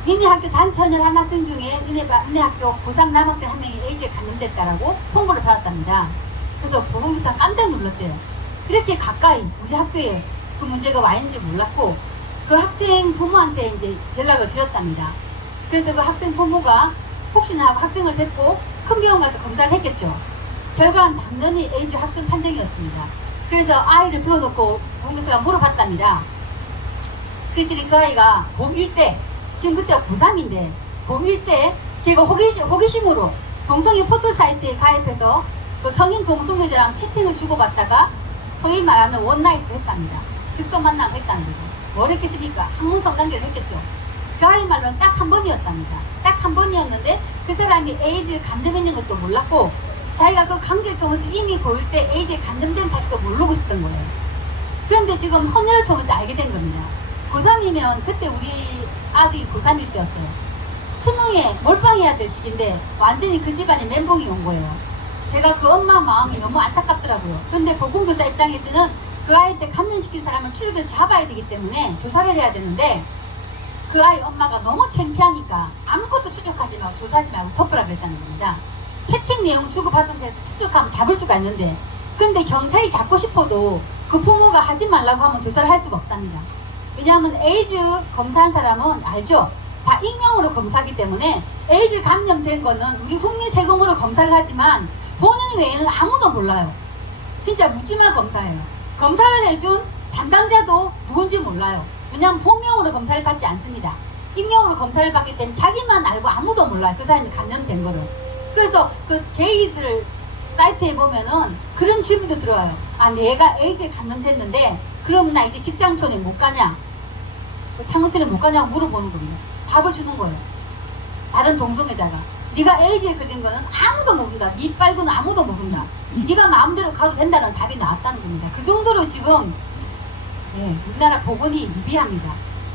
니네 학교 단체 헌혈한 학생 중에 니네 학교 고3 남학생 한 명이 에이즈에 감염됐다라고 통보를 받았답니다. 그래서 보험교사가 깜짝 놀랐대요. 이렇게 가까이 우리 학교에 그 문제가 와 있는지 몰랐고 그 학생 부모한테 이제 연락을 드렸답니다. 그래서 그 학생 부모가 혹시나 하고 학생을 데리고 큰 병원 가서 검사를 했겠죠. 결과는 당연히 에이즈 확정 판정이었습니다. 그래서 아이를 불러놓고 보험교사가 물어봤답니다. 그랬더니 그 아이가 고1 때 지금 그때가 고3인데 고1 때 걔가 호기심으로 동성애 포털 사이트에 가입해서 그 성인 동성애자랑 채팅을 주고받다가 소위 말하는 원나잇을 했답니다. 즉석 만남을 했다는 거죠. 뭘 했겠습니까? 학문 성관계를 했겠죠. 그 아이 말로는 딱 한 번이었답니다. 딱 한 번이었는데 그 사람이 에이즈 감염있는 것도 몰랐고 자기가 그 관계를 통해서 이미 고1 때 에이즈에 감염된 사실도 모르고 있었던 거예요. 그런데 지금 헌혈을 통해서 알게 된 겁니다. 고3이면 그때 우리 아들이 고3일 때였어요. 수능에 몰빵해야 될 시기인데 완전히 그 집안에 멘붕이 온 거예요. 제가 그 엄마 마음이 너무 안타깝더라고요. 그런데 보건교사 입장에서는 그 아이한테 감염시킨 사람을 추적해서 잡아야 되기 때문에 조사를 해야 되는데 그 아이 엄마가 너무 창피하니까 아무것도 추적하지 말고 조사하지 말고 덮으라 그랬다는 겁니다. 채팅 내용 주고받은 데서 추적하면 잡을 수가 있는데 근데 경찰이 잡고 싶어도 그 부모가 하지 말라고 하면 조사를 할 수가 없답니다. 왜냐하면 에이즈 검사한 사람은 알죠? 다 익명으로 검사하기 때문에 에이즈 감염된 거는 우리 국민 세금으로 검사를 하지만 본인 외에는 아무도 몰라요. 진짜 묻지마 검사예요. 검사를 해준 담당자도 누군지 몰라요. 왜냐하면 본명으로 검사를 받지 않습니다. 익명으로 검사를 받기 때문에 자기만 알고 아무도 몰라요. 그 사람이 감염된 거를. 그래서 그 게이들 사이트에 보면은 그런 질문도 들어와요. 아, 내가 에이즈에 감염됐는데 그럼 나 이제 직장촌에 못 가냐? 창원촌에 못 가냐고 물어보는 겁니다. 답을 주는 거예요. 다른 동성애자가. 네가 에이즈에 걸린 거는 아무도 모른다. 밑 빨고는 아무도 모른다. 네가 마음대로 가도 된다는 답이 나왔다는 겁니다. 그 정도로 지금 우리나라 보건이 미비합니다.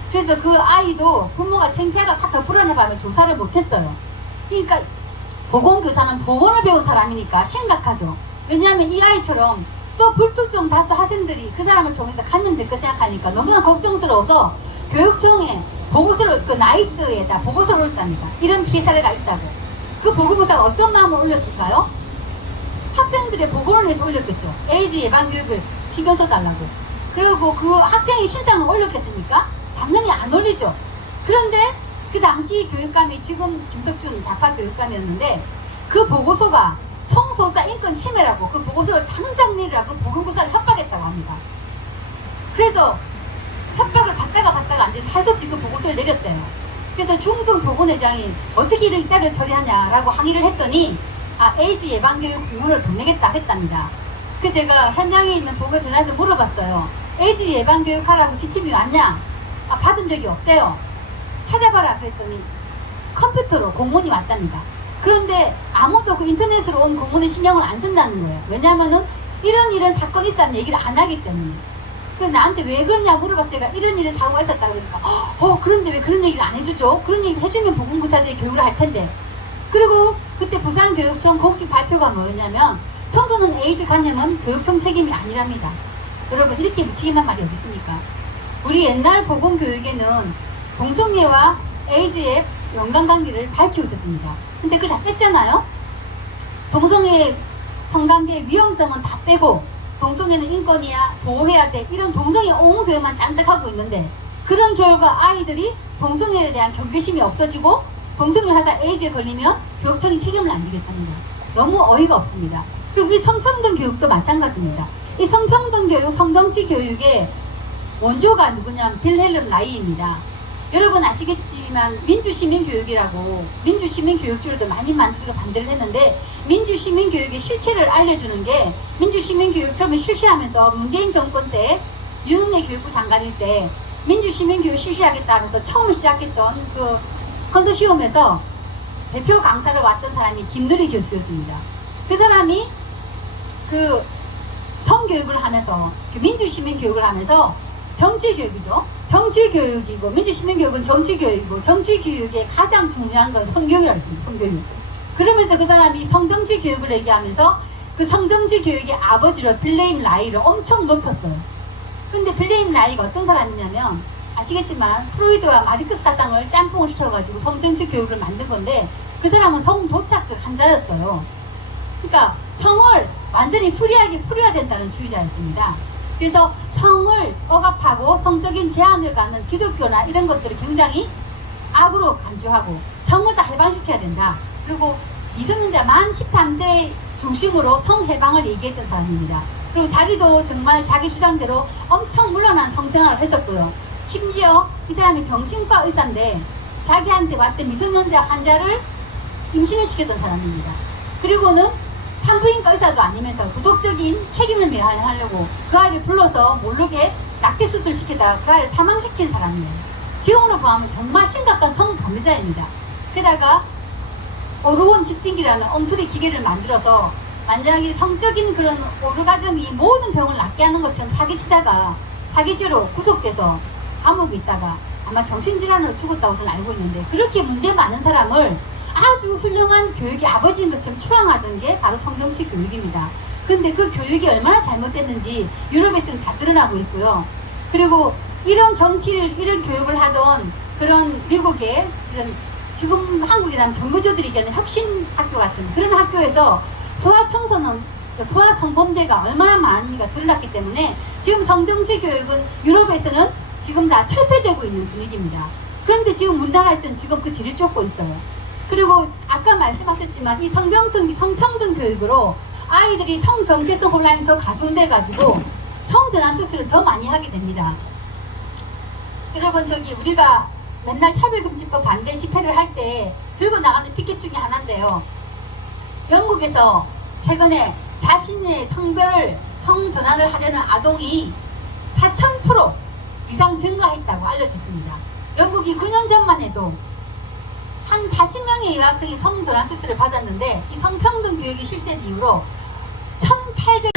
그래서 그 아이도 부모가 창피하다 다 덮으려는 바람에 조사를 못했어요. 그러니까 보건교사는 보건을 배운 사람이니까 심각하죠. 왜냐하면 이 아이처럼 또 불특정 다수 학생들이 그 사람을 통해서 감염될 거 생각하니까 너무나 걱정스러워서 교육청에 보고서를 그 나이스에다 보고서를 올렸답니다. 이런 피해 사례가 있다고. 그 보건교사가 어떤 마음을 올렸을까요? 학생들의 보건을 위해서 올렸겠죠. 에이즈 예방 교육을 신경 써달라고. 그리고 그 학생이 신상을 올렸겠습니까? 당연히 안 올리죠. 그런데 그 당시 교육감이 지금 김석준 좌파 교육감이었는데 그 보고서가 성소수자 인권 침해라고 그 보고서를 당장 내리라고 보건교사를 협박했다고 합니다. 그래서 협박을 받다가 안 돼서 할 수 없이 그 보고서를 내렸대요. 그래서 중등 보건회장이 어떻게 이를 이따를 처리하냐라고 항의를 했더니 에이즈 예방교육 공문을 보내겠다 했답니다. 그 제가 현장에 있는 보건 전화해서 물어봤어요. 에이즈 예방교육 하라고 지침이 왔냐? 받은 적이 없대요. 찾아봐라 그랬더니 컴퓨터로 공문이 왔답니다. 그런데 아무도 그 인터넷으로 온 공문에 신경을 안 쓴다는 거예요. 왜냐하면은 이런 사건이 있다는 얘기를 안 하기 때문에. 그래서 나한테 왜 그러냐 물어봤어요. 이런 사고가 있었다 그러니까 그런데 왜 그런 얘기를 안 해주죠? 그런 얘기를 해주면 보건교사들이 교육을 할 텐데. 그리고 그때 부산교육청 공식 발표가 뭐였냐면 청소년 에이즈 감염은 교육청 책임이 아니랍니다. 여러분 이렇게 무책임한 말이 어디 있습니까? 우리 옛날 보건교육에는 동성애와 에이즈의 연관관계를 밝히고 있었습니다. 근데 그걸 다 뺐잖아요. 동성애 성관계의 위험성은 다 빼고 동성애는 인권이야 보호해야 돼 이런 동성애 옹호 교육만 짠뜩 하고 있는데 그런 결과 아이들이 동성애에 대한 경계심이 없어지고 동성애를 하다 에이즈에 걸리면 교육청이 책임을 안 지겠다는 거예요. 너무 어이가 없습니다. 그리고 이 성평등 교육도 마찬가지입니다. 이 성평등 교육, 성정치 교육의 원조가 누구냐면 빌헬름 라이입니다. 여러분 아시겠지만 민주시민교육이라고 민주시민교육주로도 많이 만들고 반대를 했는데 민주시민교육의 실체를 알려주는 게 민주시민교육 처음에 실시하면서 문재인 정권 때 윤은혜 교육부 장관일 때 민주시민교육 실시하겠다 하면서 처음 시작했던 그 컨소시엄에서 대표 강사로 왔던 사람이 김누리 교수였습니다. 그 사람이 그 성교육을 하면서 그 민주시민교육을 하면서 정치교육이죠. 정치교육이고 민주시민교육은 정치교육이고 정치교육의 가장 중요한 건 성교육이라고 했습니다. 성교육. 그러면서 그 사람이 성정치교육을 얘기하면서 그 성정치교육의 아버지로 빌레임 라이를 엄청 높였어요. 근데 빌레임 라이가 어떤 사람이냐면 아시겠지만 프로이드와 마르크스 사상을 짬뽕을 시켜가지고 성정치교육을 만든 건데 그 사람은 성도착적 한자였어요. 그러니까 성을 완전히 풀어야 된다는 주의자였습니다. 그래서 성을 억압하고 성적인 제한을 갖는 기독교나 이런 것들을 굉장히 악으로 간주하고 성을 다 해방시켜야 된다. 그리고 미성년자 만 13세 중심으로 성해방을 얘기했던 사람입니다. 그리고 자기도 정말 자기 주장대로 엄청 물러난 성생활을 했었고요. 심지어 이 사람이 정신과 의사인데 자기한테 왔던 미성년자 환자를 임신을 시켰던 사람입니다. 그리고는 산부인과 의사도 아니면서 도덕적인 책임을 면하려고 그 아이를 불러서 모르게 낙태 수술을 시키다가 그 아이를 사망시킨 사람이에요. 지금으로 보면 정말 심각한 성범죄자입니다. 게다가 오르곤 집진기라는 엉터리 기계를 만들어서 만약에 성적인 그런 오르가즘이 모든 병을 낫게 하는 것처럼 사기치다가 사기죄로 구속돼서 감옥에 있다가 아마 정신질환으로 죽었다고 저는 알고 있는데 그렇게 문제 많은 사람을 아주 훌륭한 교육의 아버지인 것처럼 추앙하던 게 바로 성정치 교육입니다. 근데 그 교육이 얼마나 잘못됐는지 유럽에서는 다 드러나고 있고요. 그리고 이런 정치를, 이런 교육을 하던 그런 미국의 이런 지금 한국이라면 정교조들이 얘기하는 혁신학교 같은 그런 학교에서 소아청소년, 소아성범죄가 얼마나 많은지가 드러났기 때문에 지금 성정치 교육은 유럽에서는 지금 다 철폐되고 있는 분위기입니다. 그런데 지금 우리나라에서는 지금 그 뒤를 쫓고 있어요. 그리고 아까 말씀하셨지만 이 성평등 교육으로 아이들이 성정체성 혼란이 더 가중돼가지고 성전환 수술을 더 많이 하게 됩니다. 여러분, 저기 우리가 맨날 차별금지법 반대 집회를 할 때 들고 나가는 피켓 중에 하나인데요. 영국에서 최근에 자신의 성전환을 하려는 아동이 4,000% 이상 증가했다고 알려졌습니다. 영국이 9년 전만 해도 한 40명의 여학생이 성전환 수술을 받았는데 이 성평등 교육이 실시된 이후로 1,800